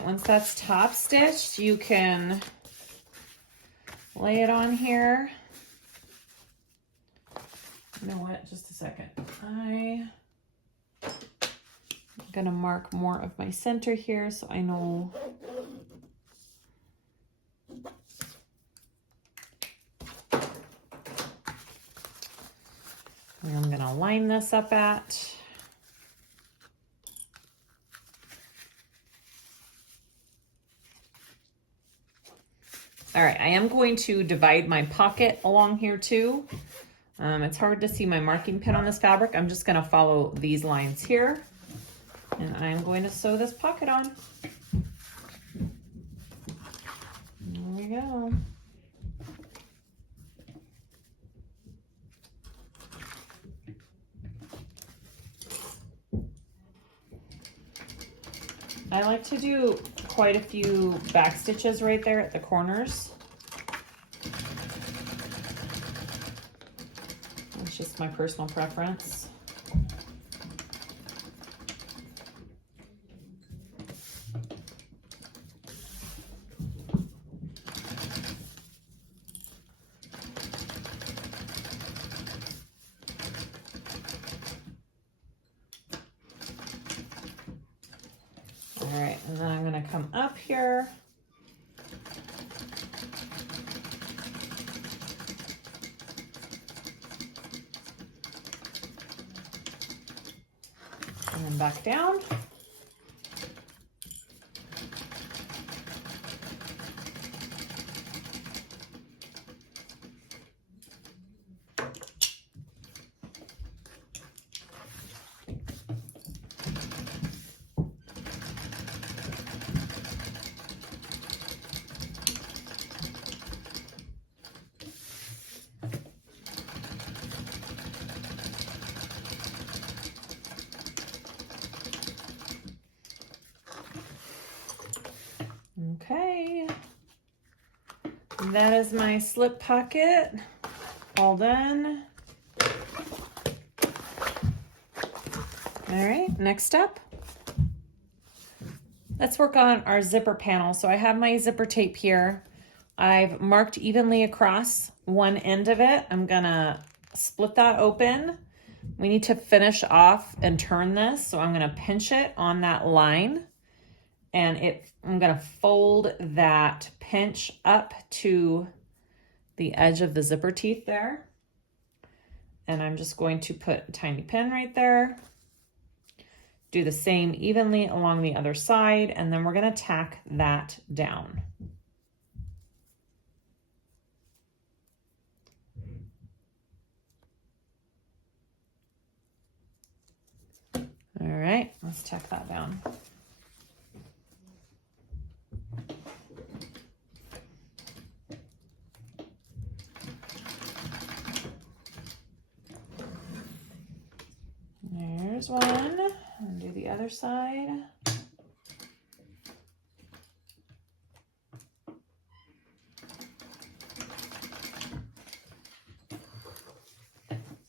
Once that's top stitched, you can lay it on here. You know what, just a second. I'm gonna mark more of my center here so I know. Where I'm gonna line this up at. All right, I am going to divide my pocket along here too. It's hard to see my marking pin on this fabric. I'm just gonna follow these lines here. And I'm going to sew this pocket on. There we go. I like to do quite a few back stitches right there at the corners. It's just my personal preference. All right, and then I'm going to come up here. And then back down. Okay, that is my slip pocket all done. All right, next up, let's work on our zipper panel. So I have my zipper tape here. I've marked evenly across one end of it. I'm gonna split that open. We need to finish off and turn this, so I'm gonna pinch it on that line. And I'm gonna fold that pinch up to the edge of the zipper teeth there. And I'm just going to put a tiny pin right there. Do the same evenly along the other side, and then we're gonna tack that down. All right, let's tack that down. There's one, and do the other side.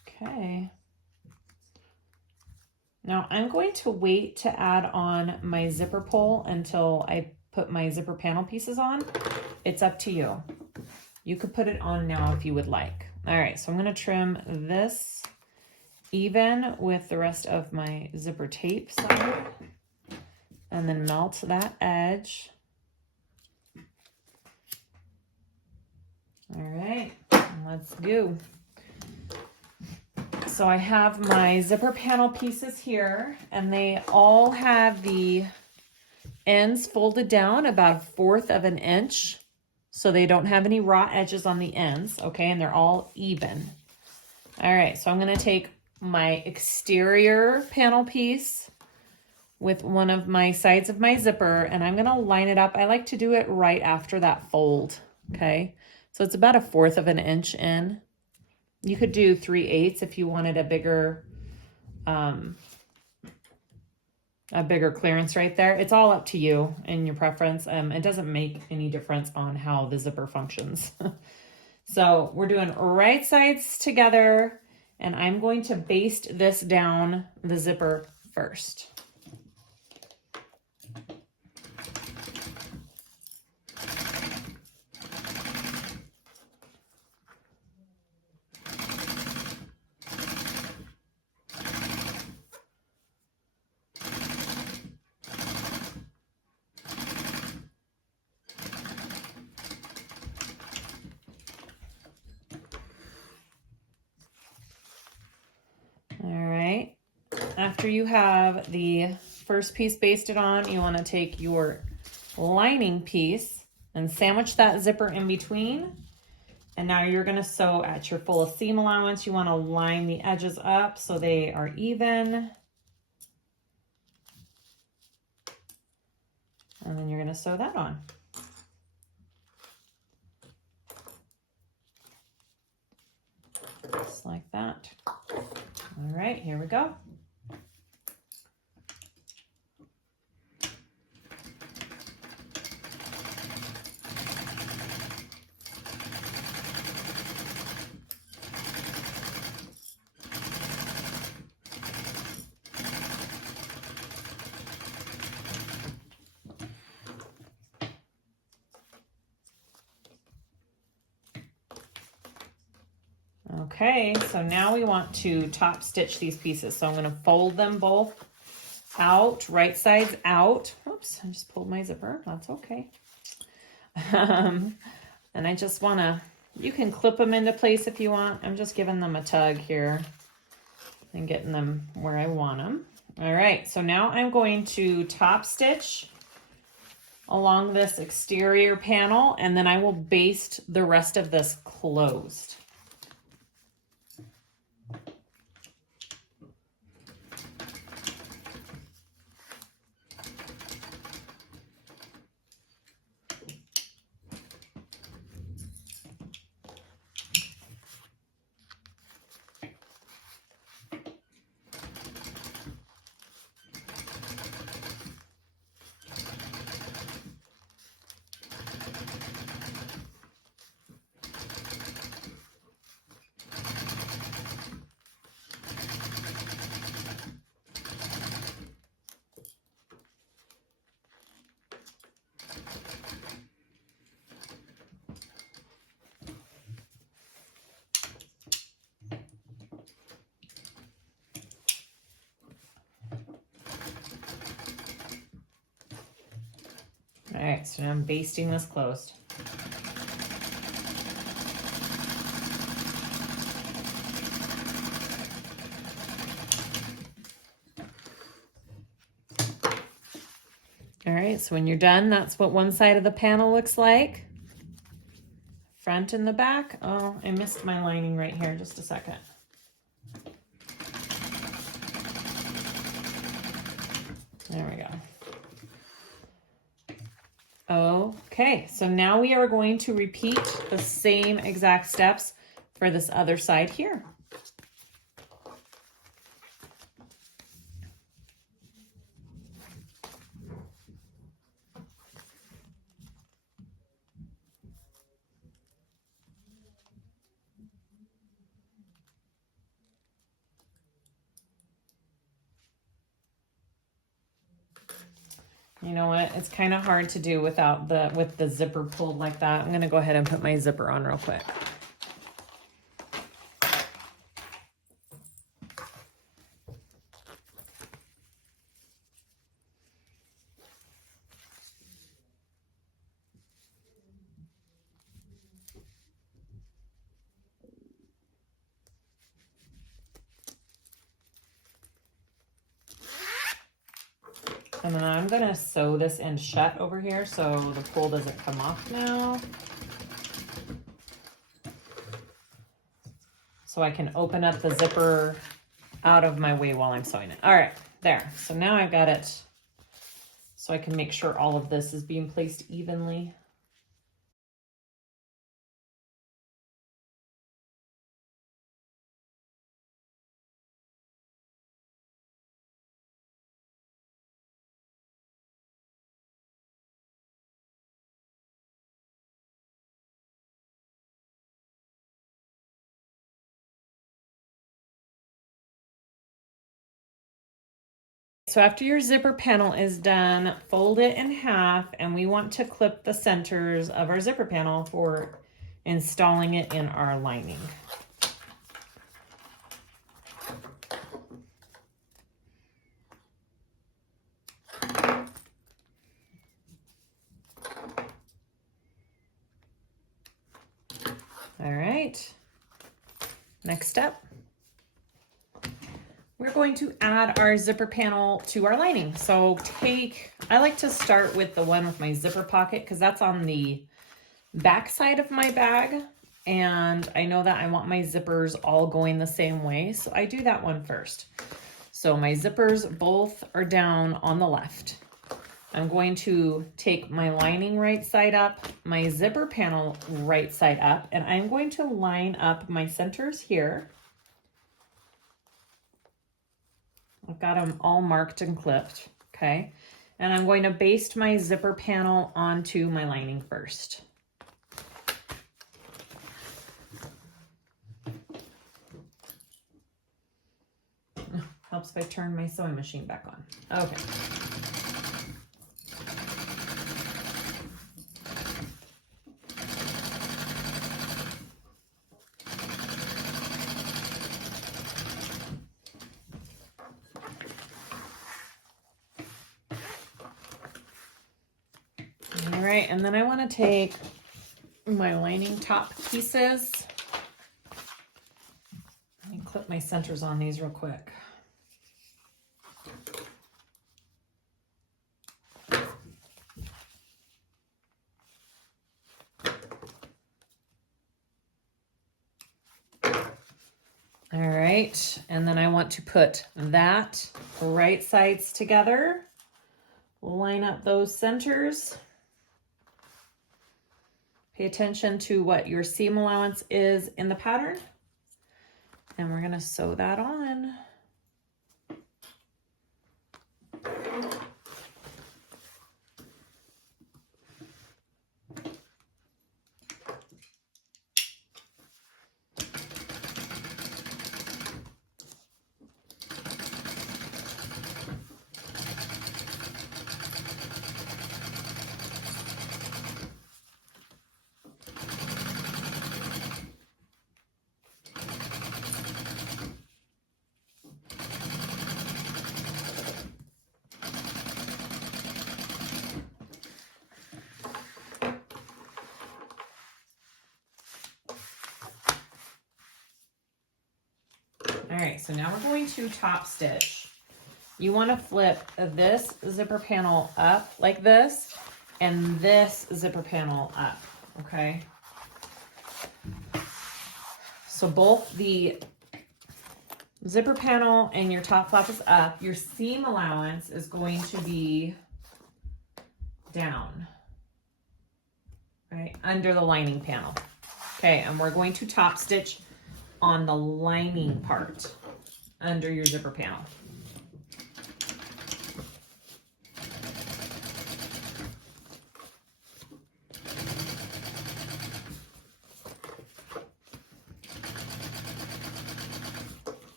Okay. Now I'm going to wait to add on my zipper pull until I put my zipper panel pieces on. It's up to you. You could put it on now if you would like. All right, so I'm gonna trim this even with the rest of my zipper tape side, and then melt that edge. All right, let's go. So I have my zipper panel pieces here, and they all have the ends folded down about 1/4 of an inch, so they don't have any raw edges on the ends, okay, and they're all even. All right, so I'm gonna take my exterior panel piece with one of my sides of my zipper, and I'm gonna line it up. I like to do it right after that fold, okay? So it's about 1/4 of an inch in. You could do 3/8 if you wanted a bigger clearance right there. It's all up to you and your preference. It doesn't make any difference on how the zipper functions. So we're doing right sides together, and I'm going to baste this down the zipper first. After you have the first piece basted on, you want to take your lining piece and sandwich that zipper in between. And now you're going to sew at your full seam allowance. You want to line the edges up so they are even. And then you're going to sew that on. Just like that. All right, here we go. Okay, so now we want to top stitch these pieces. So I'm going to fold them both out, right sides out. Oops, I just pulled my zipper. That's okay. And I just want to, you can clip them into place if you want. I'm just giving them a tug here and getting them where I want them. All right, so now I'm going to top stitch along this exterior panel, and then I will baste the rest of this closed. All right, so now I'm basting this closed. All right, so when you're done, that's what one side of the panel looks like. Front and the back. Oh, I missed my lining right here. Just a second. There we go. Okay, so now we are going to repeat the same exact steps for this other side here. You know what? It's kind of hard to do without with the zipper pulled like that. I'm going to go ahead and put my zipper on real quick. And then I'm going to sew this end shut over here so the pull doesn't come off now. So I can open up the zipper out of my way while I'm sewing it. All right, there. So now I've got it so I can make sure all of this is being placed evenly. So after your zipper panel is done, fold it in half, and we want to clip the centers of our zipper panel for installing it in our lining. All right, next step. We're going to add our zipper panel to our lining. So I like to start with the one with my zipper pocket because that's on the back side of my bag. And I know that I want my zippers all going the same way. So I do that one first. So my zippers both are down on the left. I'm going to take my lining right side up, my zipper panel right side up, and I'm going to line up my centers here. I've got them all marked and clipped, okay? And I'm going to baste my zipper panel onto my lining first. Helps if I turn my sewing machine back on. Okay. All right, and then I want to take my lining top pieces. Let me clip my centers on these real quick. All right, and then I want to put that right sides together, line up those centers. Pay attention to what your seam allowance is in the pattern, and we're gonna sew that on. All right, so now we're going to top stitch. You want to flip this zipper panel up like this and this zipper panel up, okay? So both the zipper panel and your top flap is up. Your seam allowance is going to be down, right, under the lining panel. Okay, and we're going to top stitch on the lining part under your zipper panel.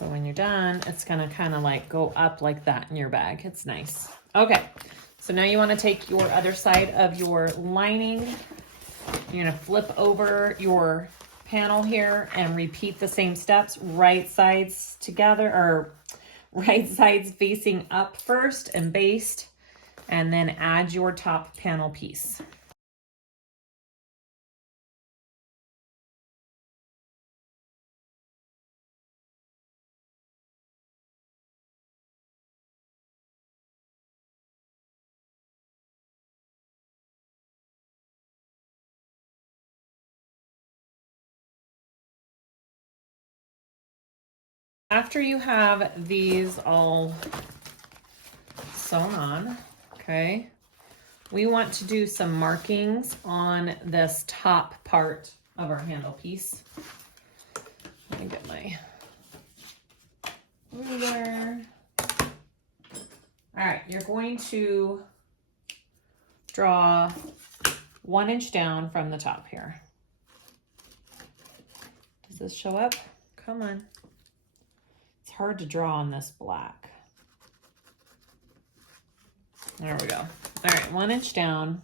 So when you're done, it's gonna kind of like go up like that in your bag. It's nice. Okay, so now you wanna take your other side of your lining. You're gonna flip over your panel here and repeat the same steps, right sides together, or right sides facing up first and baste, and then add your top panel piece. After you have these all sewn on, okay, we want to do some markings on this top part of our handle piece. Let me get my ruler. All right, you're going to draw 1 inch down from the top here. Does this show up? Come on. It's hard to draw on this black. There we go. All right, 1 inch down.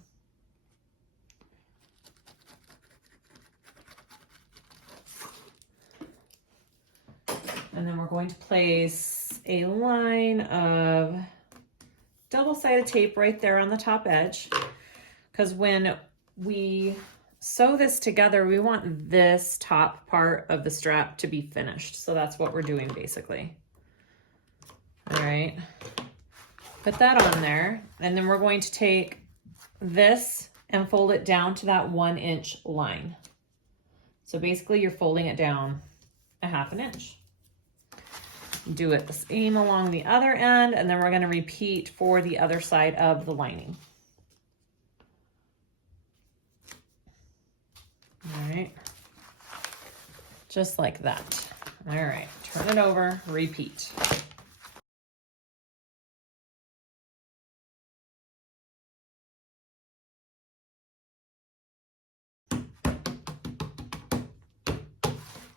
And then we're going to place a line of double-sided tape right there on the top edge, because when we sew this together, we want this top part of the strap to be finished. So that's what we're doing basically. All right, put that on there. And then we're going to take this and fold it down to that 1 inch line. So basically you're folding it down a 1/2 inch. Do it the same along the other end, and then we're going to repeat for the other side of the lining. All right, just like that. All right, turn it over, repeat.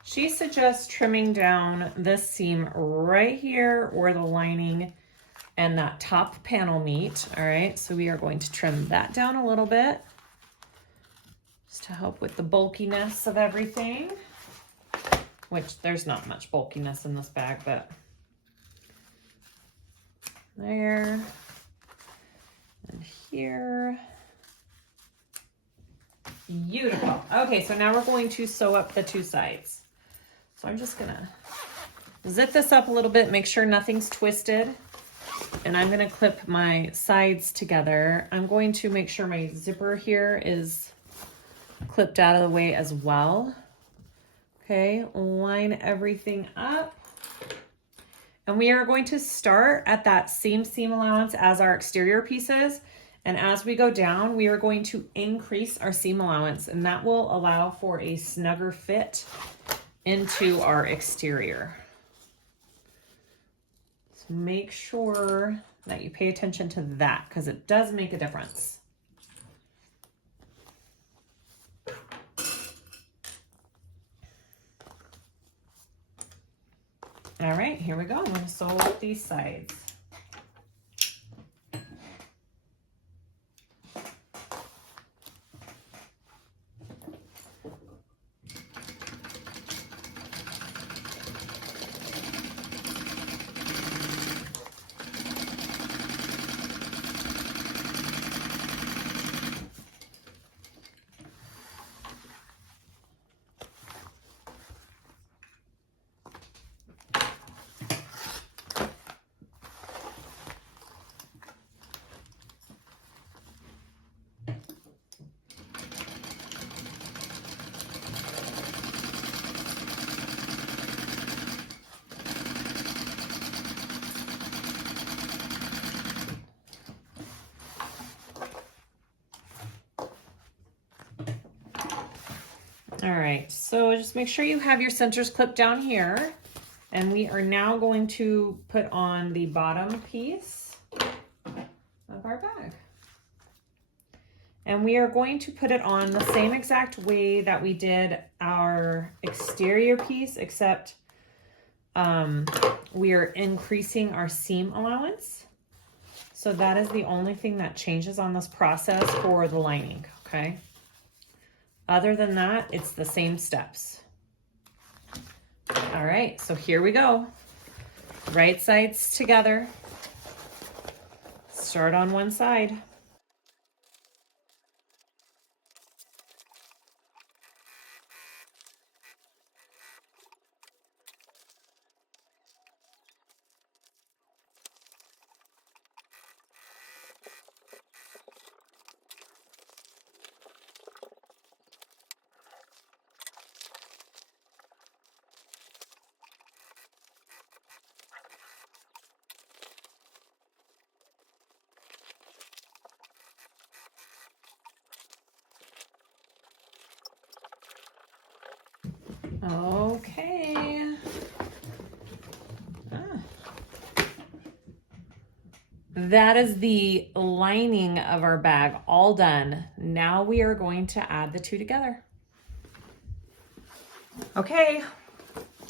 She suggests trimming down this seam right here where the lining and that top panel meet. All right, so we are going to trim that down a little bit just to help with the bulkiness of everything, which there's not much bulkiness in this bag, but there and here. Beautiful. Okay, so now we're going to sew up the 2 sides. So I'm just gonna zip this up a little bit, make sure nothing's twisted. And I'm gonna clip my sides together. I'm going to make sure my zipper here is clipped out of the way as well. Okay, line everything up. And we are going to start at that same seam allowance as our exterior pieces. And as we go down, we are going to increase our seam allowance, and that will allow for a snugger fit into our exterior. So make sure that you pay attention to that because it does make a difference. All right, here we go. I'm going to sew up these sides. All right, so just make sure you have your centers clipped down here. And we are now going to put on the bottom piece of our bag. And we are going to put it on the same exact way that we did our exterior piece, except we are increasing our seam allowance. So that is the only thing that changes on this process for the lining, okay? Other than that, it's the same steps. All right, so here we go. Right sides together. Start on one side. Okay. That is the lining of our bag all done. Now we are going to add the two together. Okay,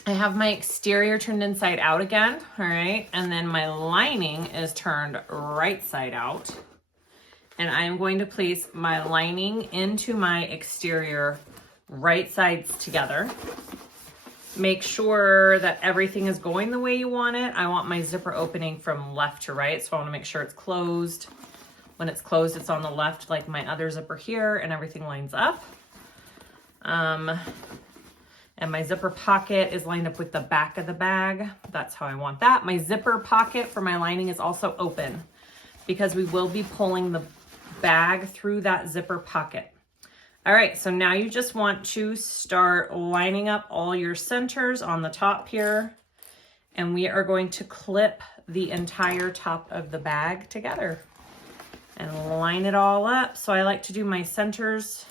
I have my exterior turned inside out again, all right? And then my lining is turned right side out. And I'm going to place my lining into my exterior right sides together. Make sure that everything is going the way you want it. I want my zipper opening from left to right, so I want to make sure it's closed. When it's closed, it's on the left like my other zipper here, and everything lines up. And my zipper pocket is lined up with the back of the bag. That's how I want that. My zipper pocket for my lining is also open because we will be pulling the bag through that zipper pocket. All right, so now you just want to start lining up all your centers on the top here, and we are going to clip the entire top of the bag together and line it all up. So I like to do my centers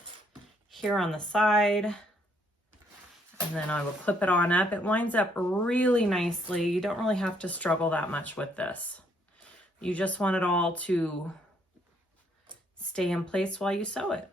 here on the side, and then I will clip it on up. It lines up really nicely. You don't really have to struggle that much with this. You just want it all to stay in place while you sew it.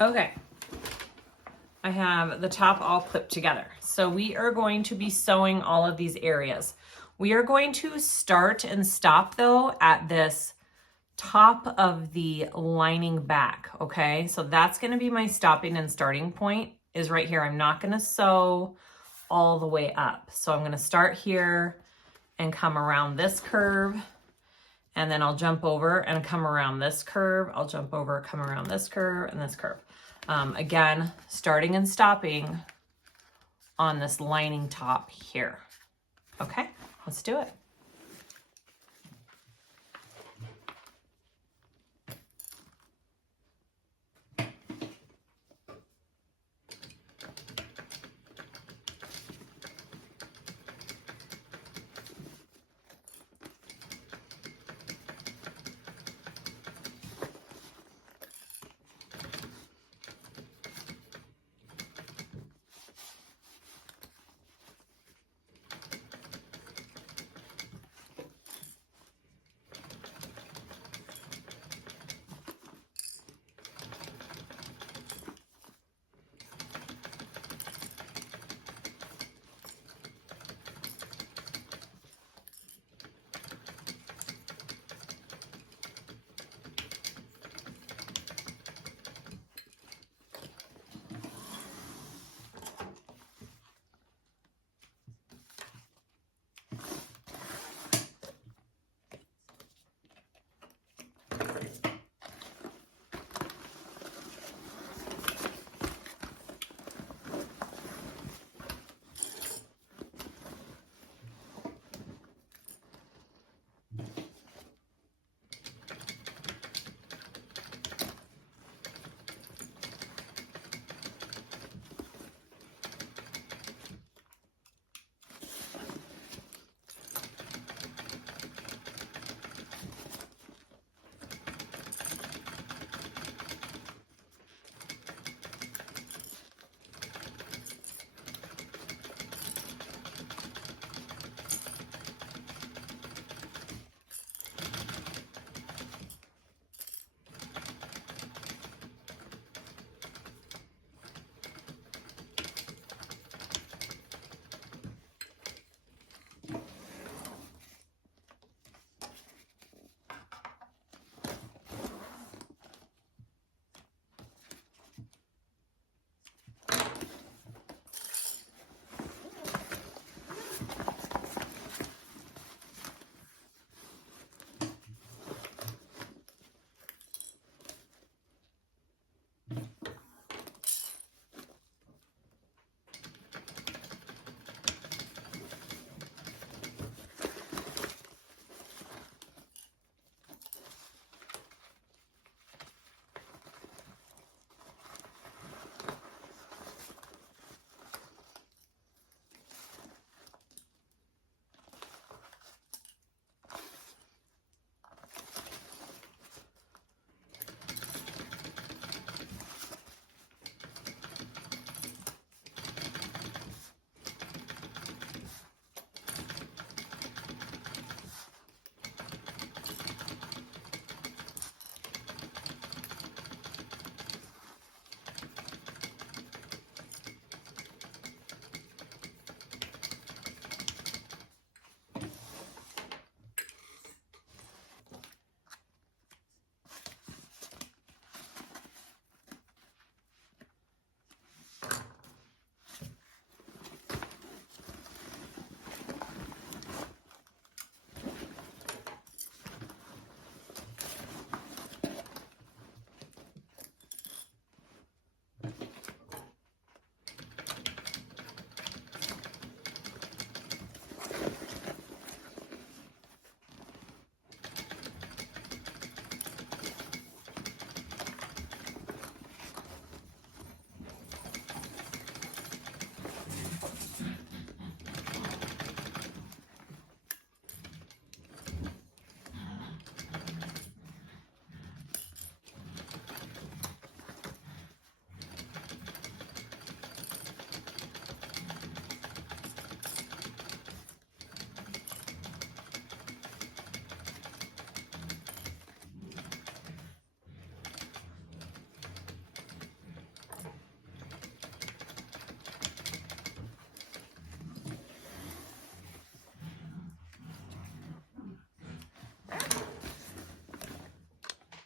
Okay, I have the top all clipped together. So we are going to be sewing all of these areas. We are going to start and stop though at this top of the lining back, okay? So that's gonna be my stopping and starting point is right here. I'm not gonna sew all the way up. So I'm gonna start here and come around this curve, and then I'll jump over and come around this curve. I'll jump over, come around this curve and this curve. Again, starting and stopping on this lining top here. Okay, let's do it.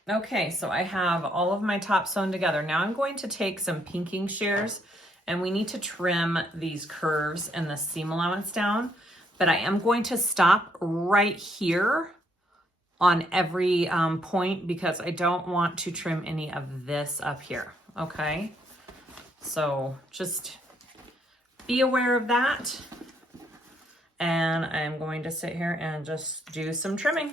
Okay, so I have all of my top sewn together. Now I'm going to take some pinking shears and we need to trim these curves and the seam allowance down, but I am going to stop right here on every point because I don't want to trim any of this up here, okay? So just be aware of that. And I'm going to sit here and just do some trimming.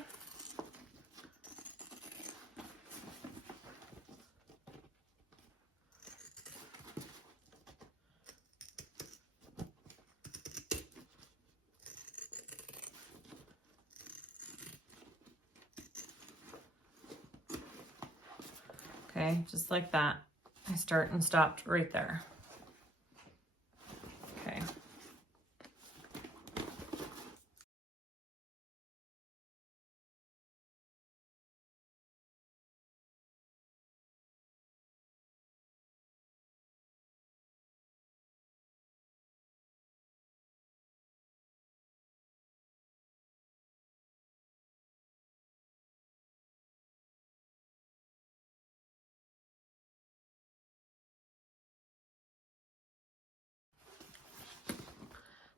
Okay, just like that. I start and stopped right there. Okay.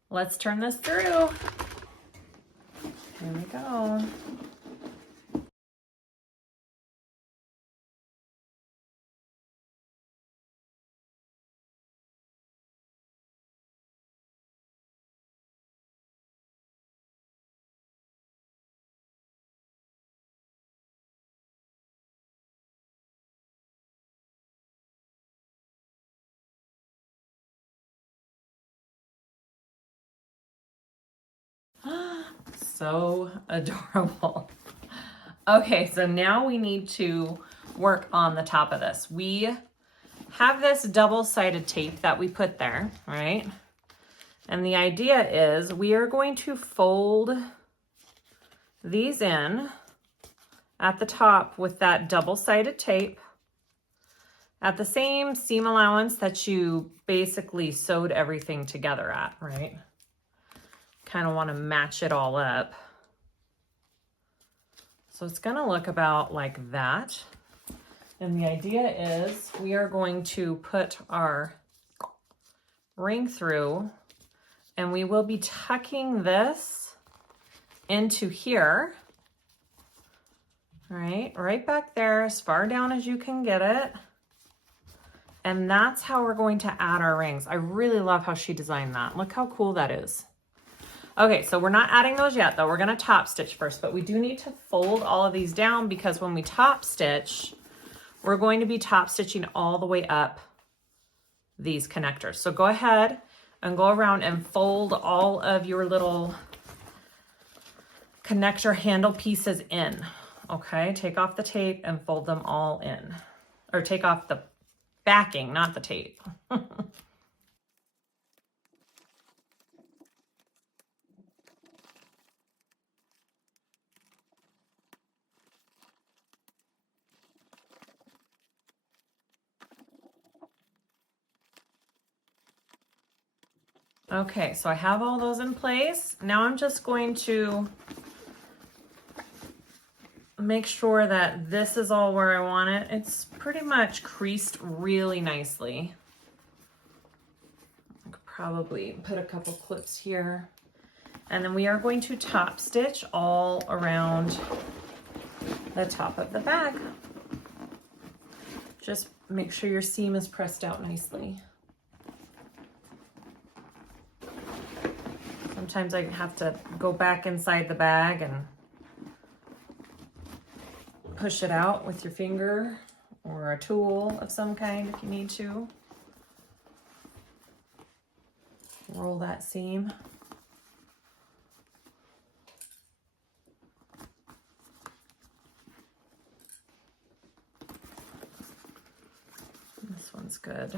Let's turn this through. Here we go. So adorable. Okay, so now we need to work on the top of this. We have this double-sided tape that we put there, right? And the idea is we are going to fold these in at the top with that double-sided tape at the same seam allowance that you basically sewed everything together at, right? Kind of want to match it all up. So it's going to look about like that. And the idea is we are going to put our ring through and we will be tucking this into here. All right back there, as far down as you can get it. And that's how we're going to add our rings. I really love how she designed that. Look how cool that is. Okay, so we're not adding those yet though. We're gonna top stitch first, but we do need to fold all of these down because when we top stitch, we're going to be top stitching all the way up these connectors. So go ahead and go around and fold all of your little connector handle pieces in. Okay, take off the tape and fold them all in. Or take off the backing, not the tape. Okay, so I have all those in place. Now I'm just going to make sure that this is all where I want it. It's pretty much creased really nicely. I could probably put a couple clips here. And then we are going to top stitch all around the top of the bag. Just make sure your seam is pressed out nicely. Sometimes I have to go back inside the bag and push it out with your finger or a tool of some kind if you need to. Roll that seam. This one's good.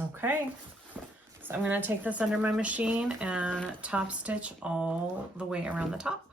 Okay, so I'm gonna take this under my machine and top stitch all the way around the top.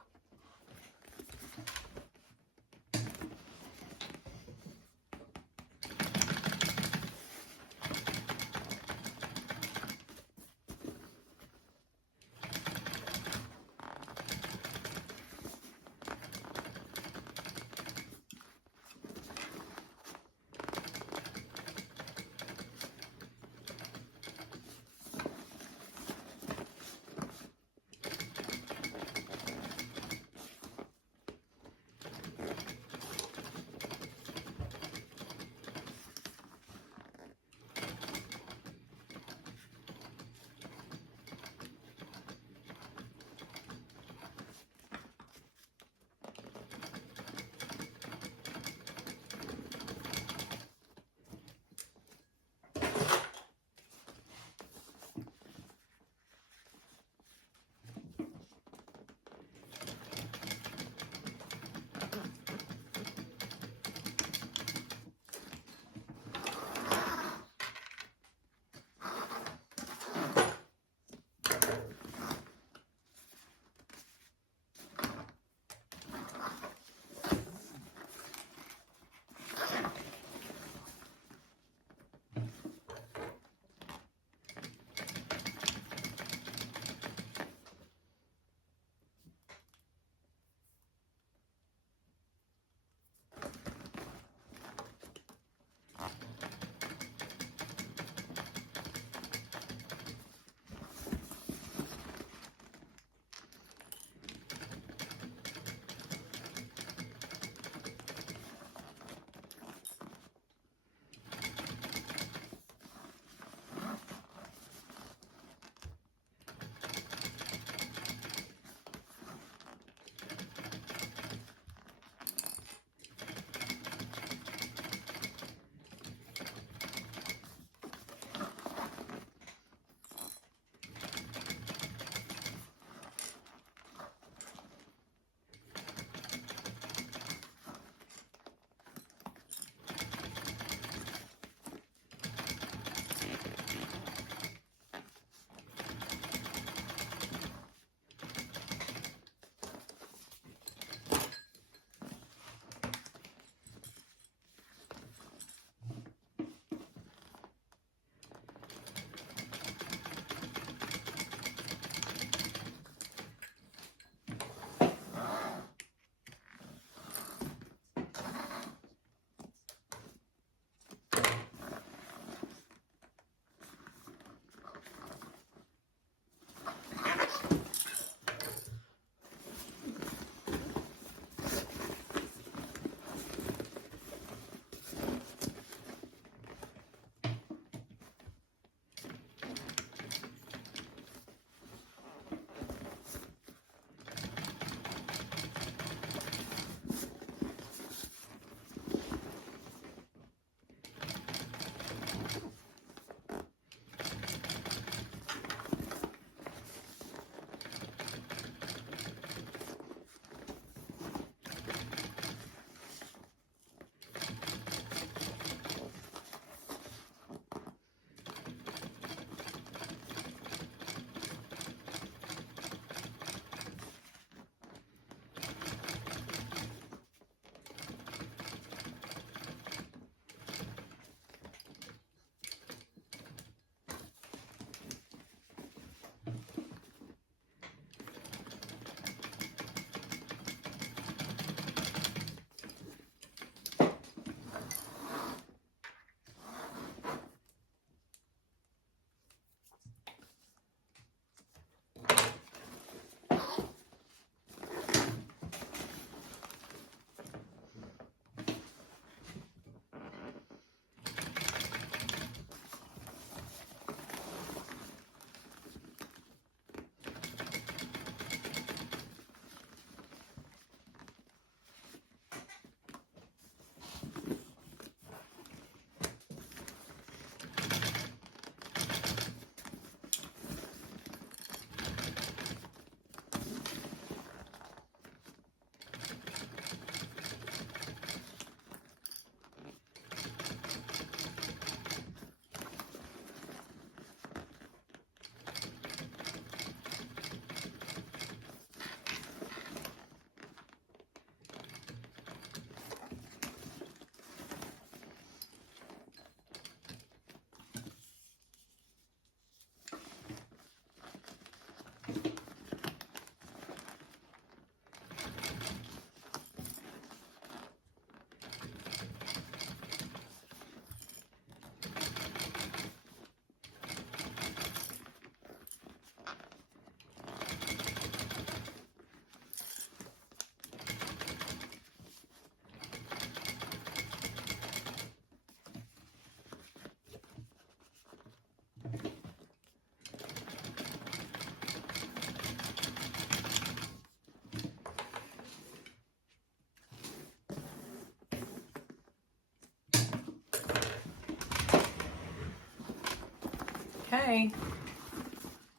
Okay,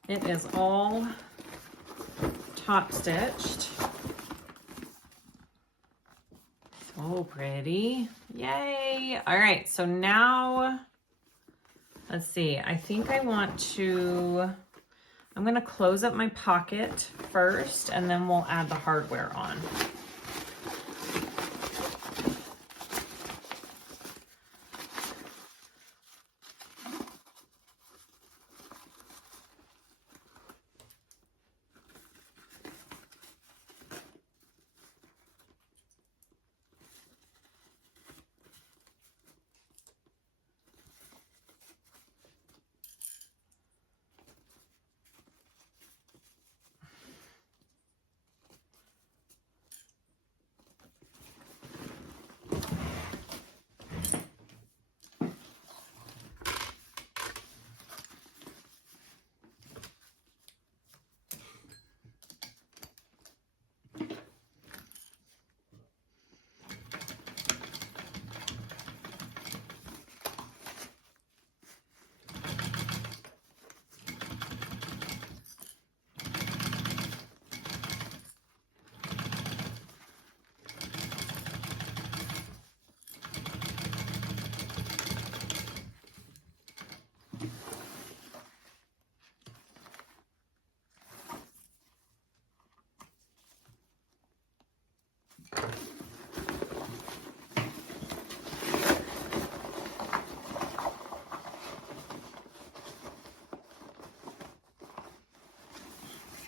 it is all top stitched. So pretty. Yay. All right, so now let's see. I think I want to, I'm going to close up my pocket first, and then we'll add the hardware on.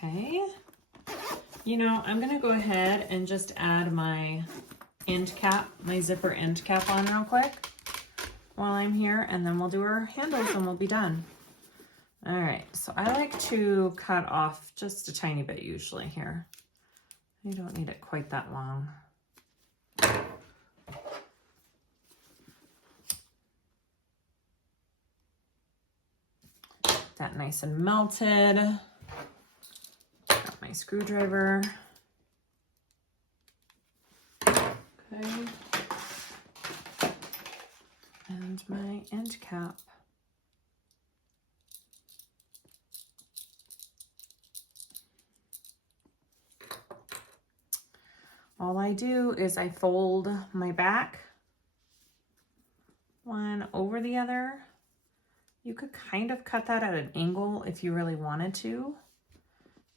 Okay, you know, I'm gonna go ahead and just add my end cap, my zipper end cap on real quick while I'm here, and then we'll do our handles and we'll be done. All right, so I like to cut off just a tiny bit usually here. You don't need it quite that long. That nice and melted. Got my screwdriver. Okay. And my end cap. All I do is I fold my back one over the other. You could kind of cut that at an angle if you really wanted to,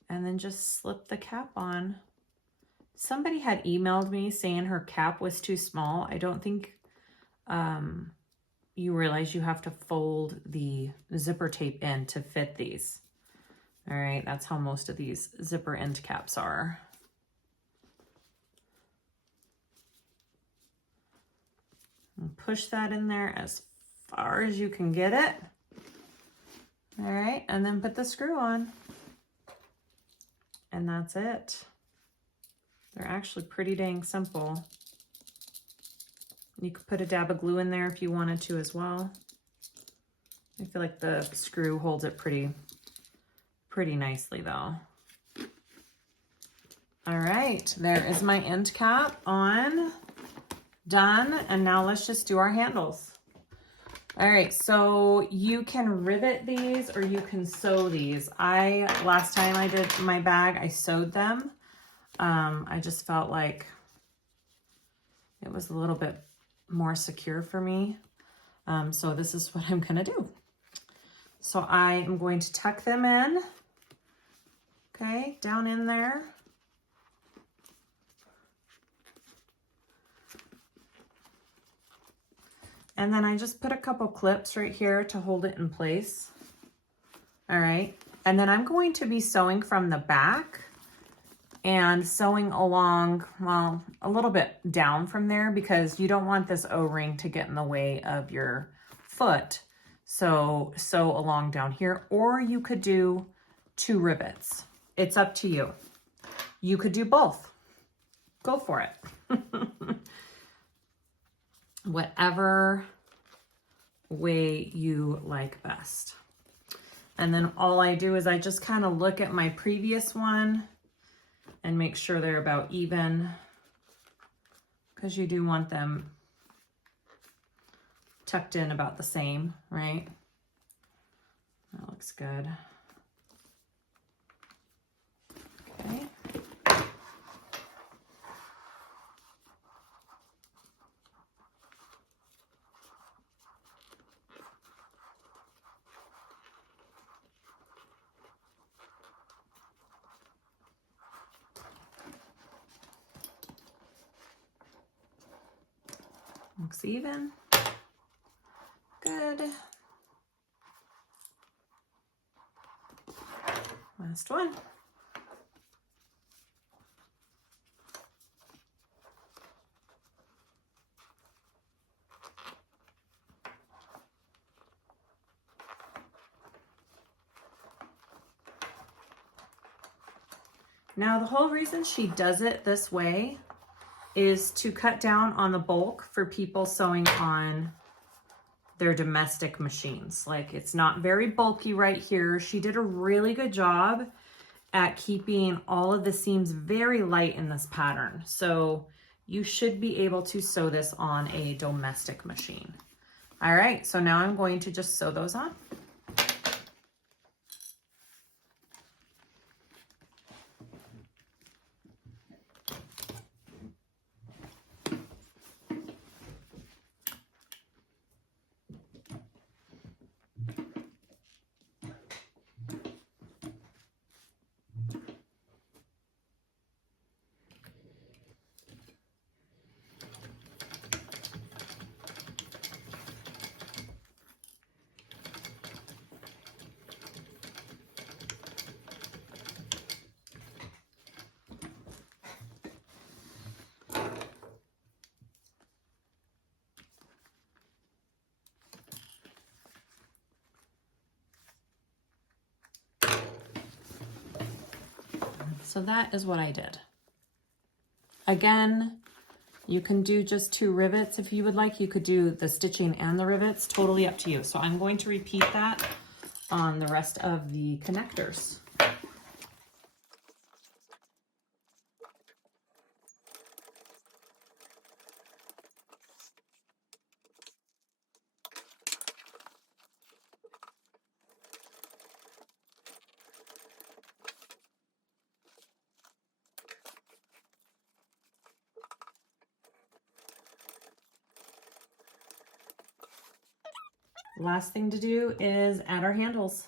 and then just slip the cap on. Somebody had emailed me saying her cap was too small. I don't think you realize you have to fold the zipper tape in to fit these. All right, that's how most of these zipper end caps are. And push that in there as far as you can get it. All right, and then put the screw on. And that's it. They're actually pretty dang simple. You could put a dab of glue in there if you wanted to as well. I feel like the screw holds it pretty nicely though. All right, there is my end cap on, done, and now let's just do our handles. All right, so you can rivet these or you can sew these. Last time I did my bag, I sewed them. I just felt like it was a little bit more secure for me. So this is what I'm gonna do. So I am going to tuck them in, okay, down in there. And then I just put a couple clips right here to hold it in place. All right, and then I'm going to be sewing from the back and sewing along, well, a little bit down from there because you don't want this O-ring to get in the way of your foot. So sew along down here, or you could do 2 rivets. It's up to you. You could do both. Go for it. Whatever way you like best. And then all I do is I just kind of look at my previous one and make sure they're about even, because you do want them tucked in about the same, right? looks good. Okay. Looks even. Good. Last one. Now, the whole reason she does it this way is to cut down on the bulk for people sewing on their domestic machines. Like, it's not very bulky right here. She did a really good job at keeping all of the seams very light in this pattern. So you should be able to sew this on a domestic machine. All right, so now I'm going to just sew those on. So that is what I did. Again, you can do just 2 rivets if you would like. You could do the stitching and the rivets, totally up to you. So I'm going to repeat that on the rest of the connectors. Last thing to do is add our handles.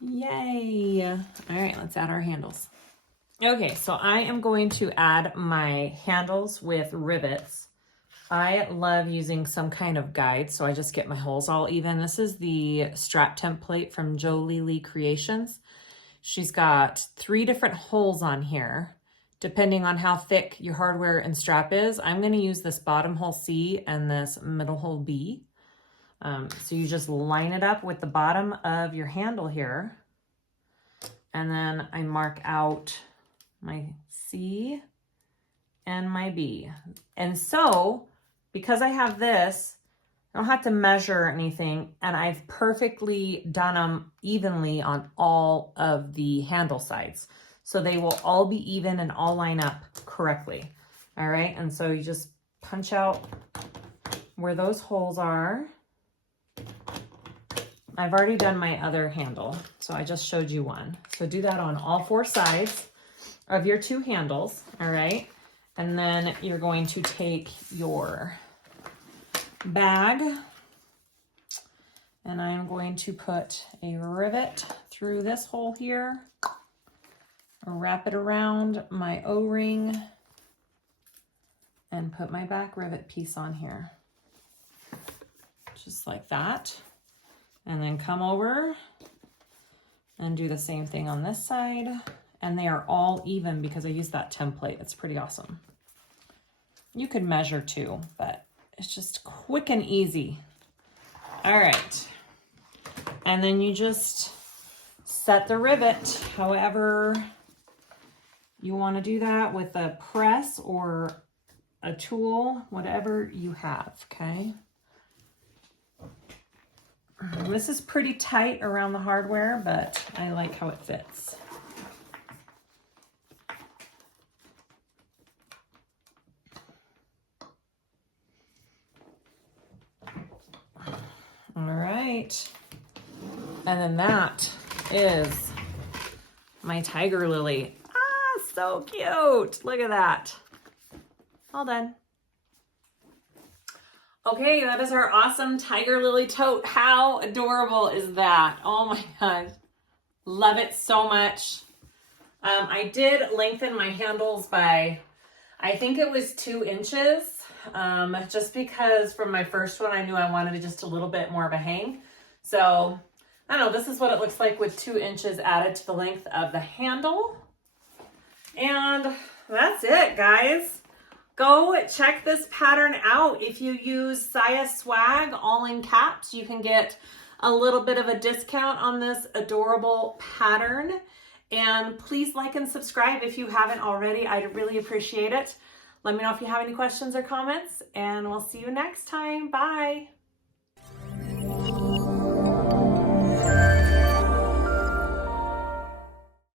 Yay! All right, let's add our handles. Okay, so I am going to add my handles with rivets. I love using some kind of guide, so I just get my holes all even. This is the strap template from Jolie Lee Creations. She's got 3 different holes on here, depending on how thick your hardware and strap is. I'm going to use this bottom hole C and this middle hole B. So you just line it up with the bottom of your handle here. And then I mark out my C and my B. And so, because I have this, I don't have to measure anything, and I've perfectly done them evenly on all of the handle sides. So they will all be even and all line up correctly. All right, and so you just punch out where those holes are. I've already done my other handle, so I just showed you one. So do that on all 4 sides of your 2 handles, all right? And then you're going to take your bag, and I'm going to put a rivet through this hole here, wrap it around my O-ring, and put my back rivet piece on here. Just like that. And then come over and do the same thing on this side. And they are all even because I used that template. It's pretty awesome. You could measure too, but it's just quick and easy. All right. And then you just set the rivet however you want to do that, with a press or a tool, whatever you have, okay? This is pretty tight around the hardware, but I like how it fits. All right. And then that is my tiger lily. Ah, so cute. Look at that. All done. Okay, that is our awesome tiger lily tote. How adorable is that? Oh my gosh. Love it so much. I did lengthen my handles by, I think it was 2 inches, just because from my first one, I knew I wanted just a little bit more of a hang. So I don't know, this is what it looks like with 2 inches added to the length of the handle. And that's it, guys. Go check this pattern out. If you use SiahSwag, all in caps, you can get a little bit of a discount on this adorable pattern. And please like and subscribe if you haven't already. I'd really appreciate it. Let me know if you have any questions or comments, and we'll see you next time. Bye.